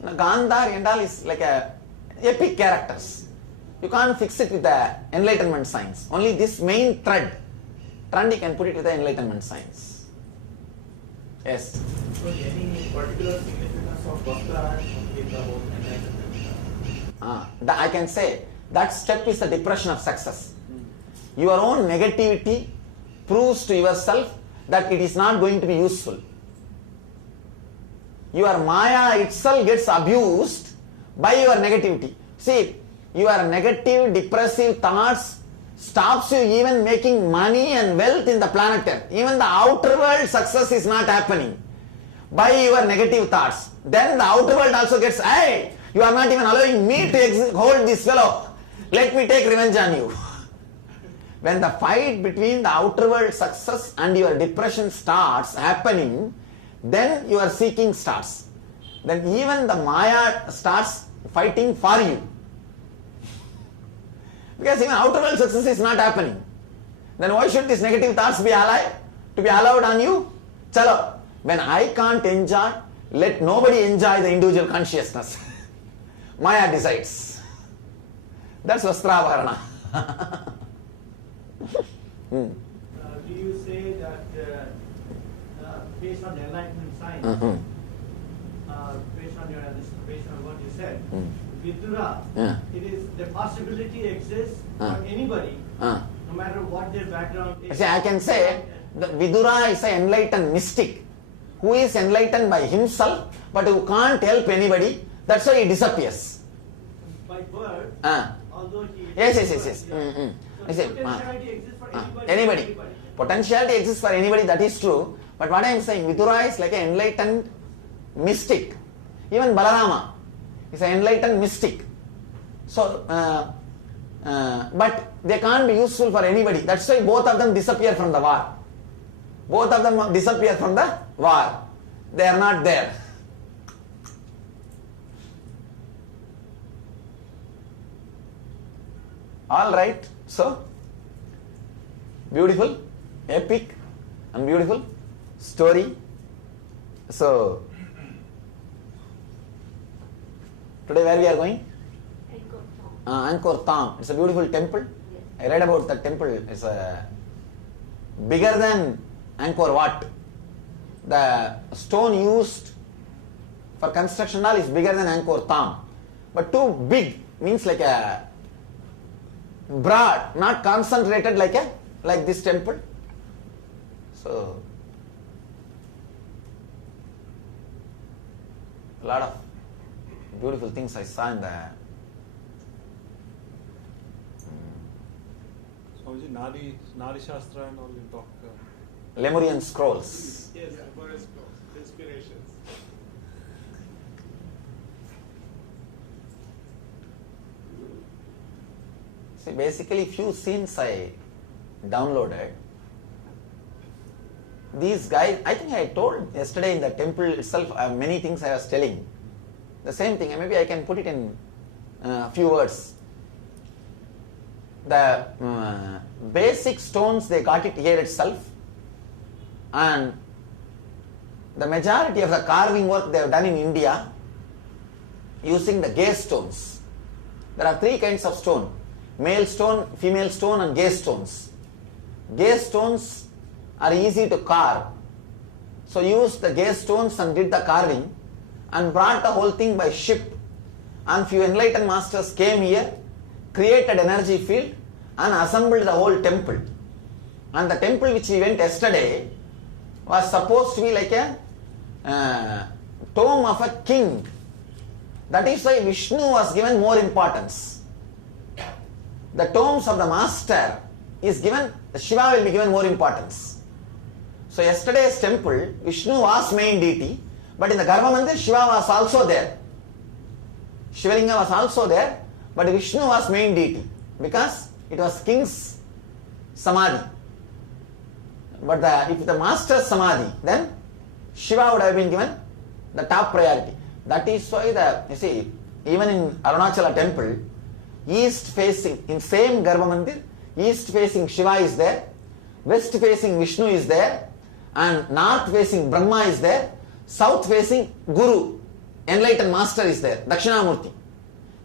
Gandhar and all is like a epic characters. You can't fix it with the enlightenment science. Only this main thread you can put it with the enlightenment science. Yes. So any particular significance of bhakta in the whole enlightenment? I can say that step is the depression of success. Your own negativity proves to yourself that it is not going to be useful. Your Maya itself gets abused by your negativity. See, your negative, depressive thoughts stops you even making money and wealth in the planet Earth. Even the outer world success is not happening by your negative thoughts. Then the outer world also gets, hey, you are not even allowing me to hold this fellow. Let me take revenge on you. When the fight between the outer world success and your depression starts happening, then your seeking starts. Then even the Maya starts fighting for you. Because even outer world success is not happening. Then why should these negative thoughts be allowed on you? Chalo. When I can't enjoy, let nobody enjoy the individual consciousness. Maya decides. That's Vastrabharana. Do you say that based on the enlightenment science, based on what you said, Vidura, it is the possibility exists for anybody, no matter what their background is. See, I can say that Vidura is an enlightened mystic who is enlightened by himself but who can't help anybody. That's why he disappears. By birth, although he... Yes. So potentiality exists for Anybody. Potentiality exists for anybody, that is true. But what I am saying, Vidura is like an enlightened mystic. Even Balarama is an enlightened mystic. So, but they can't be useful for anybody. That's why both of them disappear from the war. Both of them disappear from the war. They are not there. All right. So, beautiful, epic, and beautiful story. So, today where we are going? Angkor Thom. It's a beautiful temple. Yes. I read about that temple. It's bigger than Angkor Wat. The stone used for construction all is bigger than Angkor Thom. But too big means like a broad, not concentrated like this temple. So, a lot of beautiful things I saw in the Swamiji, Nadi Shastra and all you talk. Lemurian scrolls. Yes, Lemurian scrolls, inspirations. See, basically few scenes I downloaded. These guys, I think I told yesterday in the temple itself, many things I was telling. The same thing, maybe I can put it in a few words. The basic stones, they got it here itself, and the majority of the carving work they have done in India using the gaze stones. There are three kinds of stone: male stone, female stone, and gaze stones. Gaze stones are easy to carve, so used the gaze stones and did the carving and brought the whole thing by ship, and few enlightened masters came here, created energy field and assembled the whole temple. And the temple which we went yesterday was supposed to be like a tomb of a king. That is why Vishnu was given more importance. The tombs of the master is given, Shiva will be given more importance. So yesterday's temple, Vishnu was main deity, but in the Garbha Mandir, Shiva was also there. Shivalinga was also there, but Vishnu was main deity because it was king's samadhi. But if the master's samadhi, then Shiva would have been given the top priority. That is why you see, even in Arunachala temple, east facing, in same Garbha Mandir, east facing Shiva is there, west facing Vishnu is there, and north facing Brahma is there, south facing Guru, enlightened master is there, Dakshinamurti.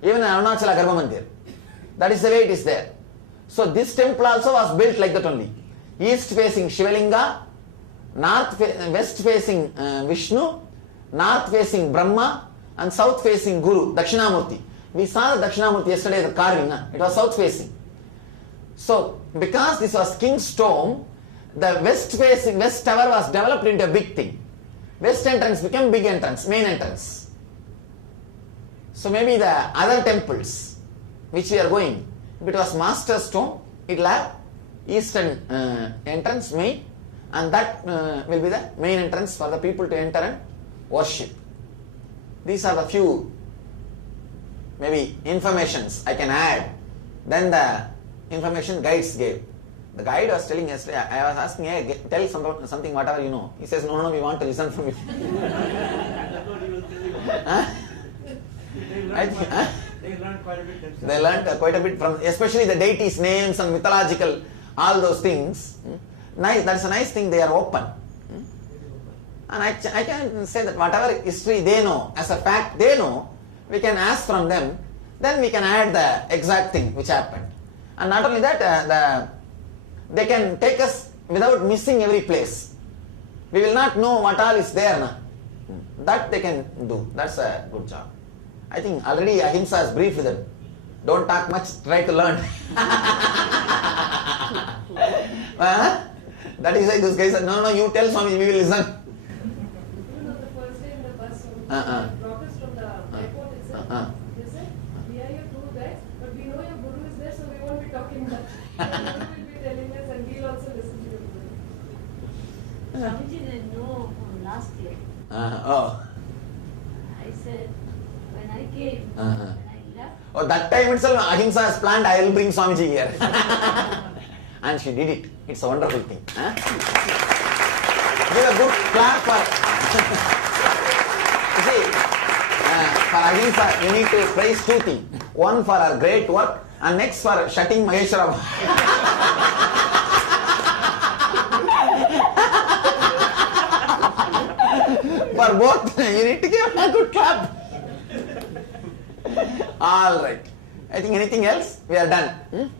Even in Arunachala Garbha Mandir. That is the way it is there. So this temple also was built like that only. East facing Shivalinga, west facing Vishnu, north facing Brahma, and south facing Guru, Dakshinamurti. We saw the Dakshinamurti yesterday, the carving, it was south facing. So because this was king's tomb, the west tower was developed into a big thing. West entrance became big entrance, main entrance. So maybe the other temples which we are going, if it was master's tomb, it will have eastern entrance main, and that will be the main entrance for the people to enter and worship. These are the few maybe informations I can add. Then the information guides gave. The guide was telling yesterday, I was asking, hey, tell something whatever you know. He says, no, we want to listen from you. That's what he was telling you. They learned quite a bit themselves. They learned quite a bit from, especially the deities' names and mythological all those things. Nice, that's a nice thing, they are open. And I can say that whatever history they know, as a fact they know, we can ask from them, then we can add the exact thing which happened. And not only that, they can take us without missing every place. We will not know what all is there now. That they can do. That's a good job. I think already Ahimsa has briefed them. Don't talk much, try to learn. That is why those guys said, no, you tell Swami, we will listen. You know, the first day in the bus, dropped us from the airport itself. They said, we are your tour guides, but we know your guru is there, so we won't be talking much. Your guru will be telling us, and we'll also listen to your guru. Swamiji didn't know from last year. I said, when I came, when I left. Oh, that time itself, Ahimsa has planned, I will bring Swamiji here. And she did it. It's a wonderful thing. Give a good clap for. You see, for Ahimsa, you need to praise two things. One for her great work, and next for shutting Maheshwaram. For both, you need to give a good clap. All right. I think anything else? We are done.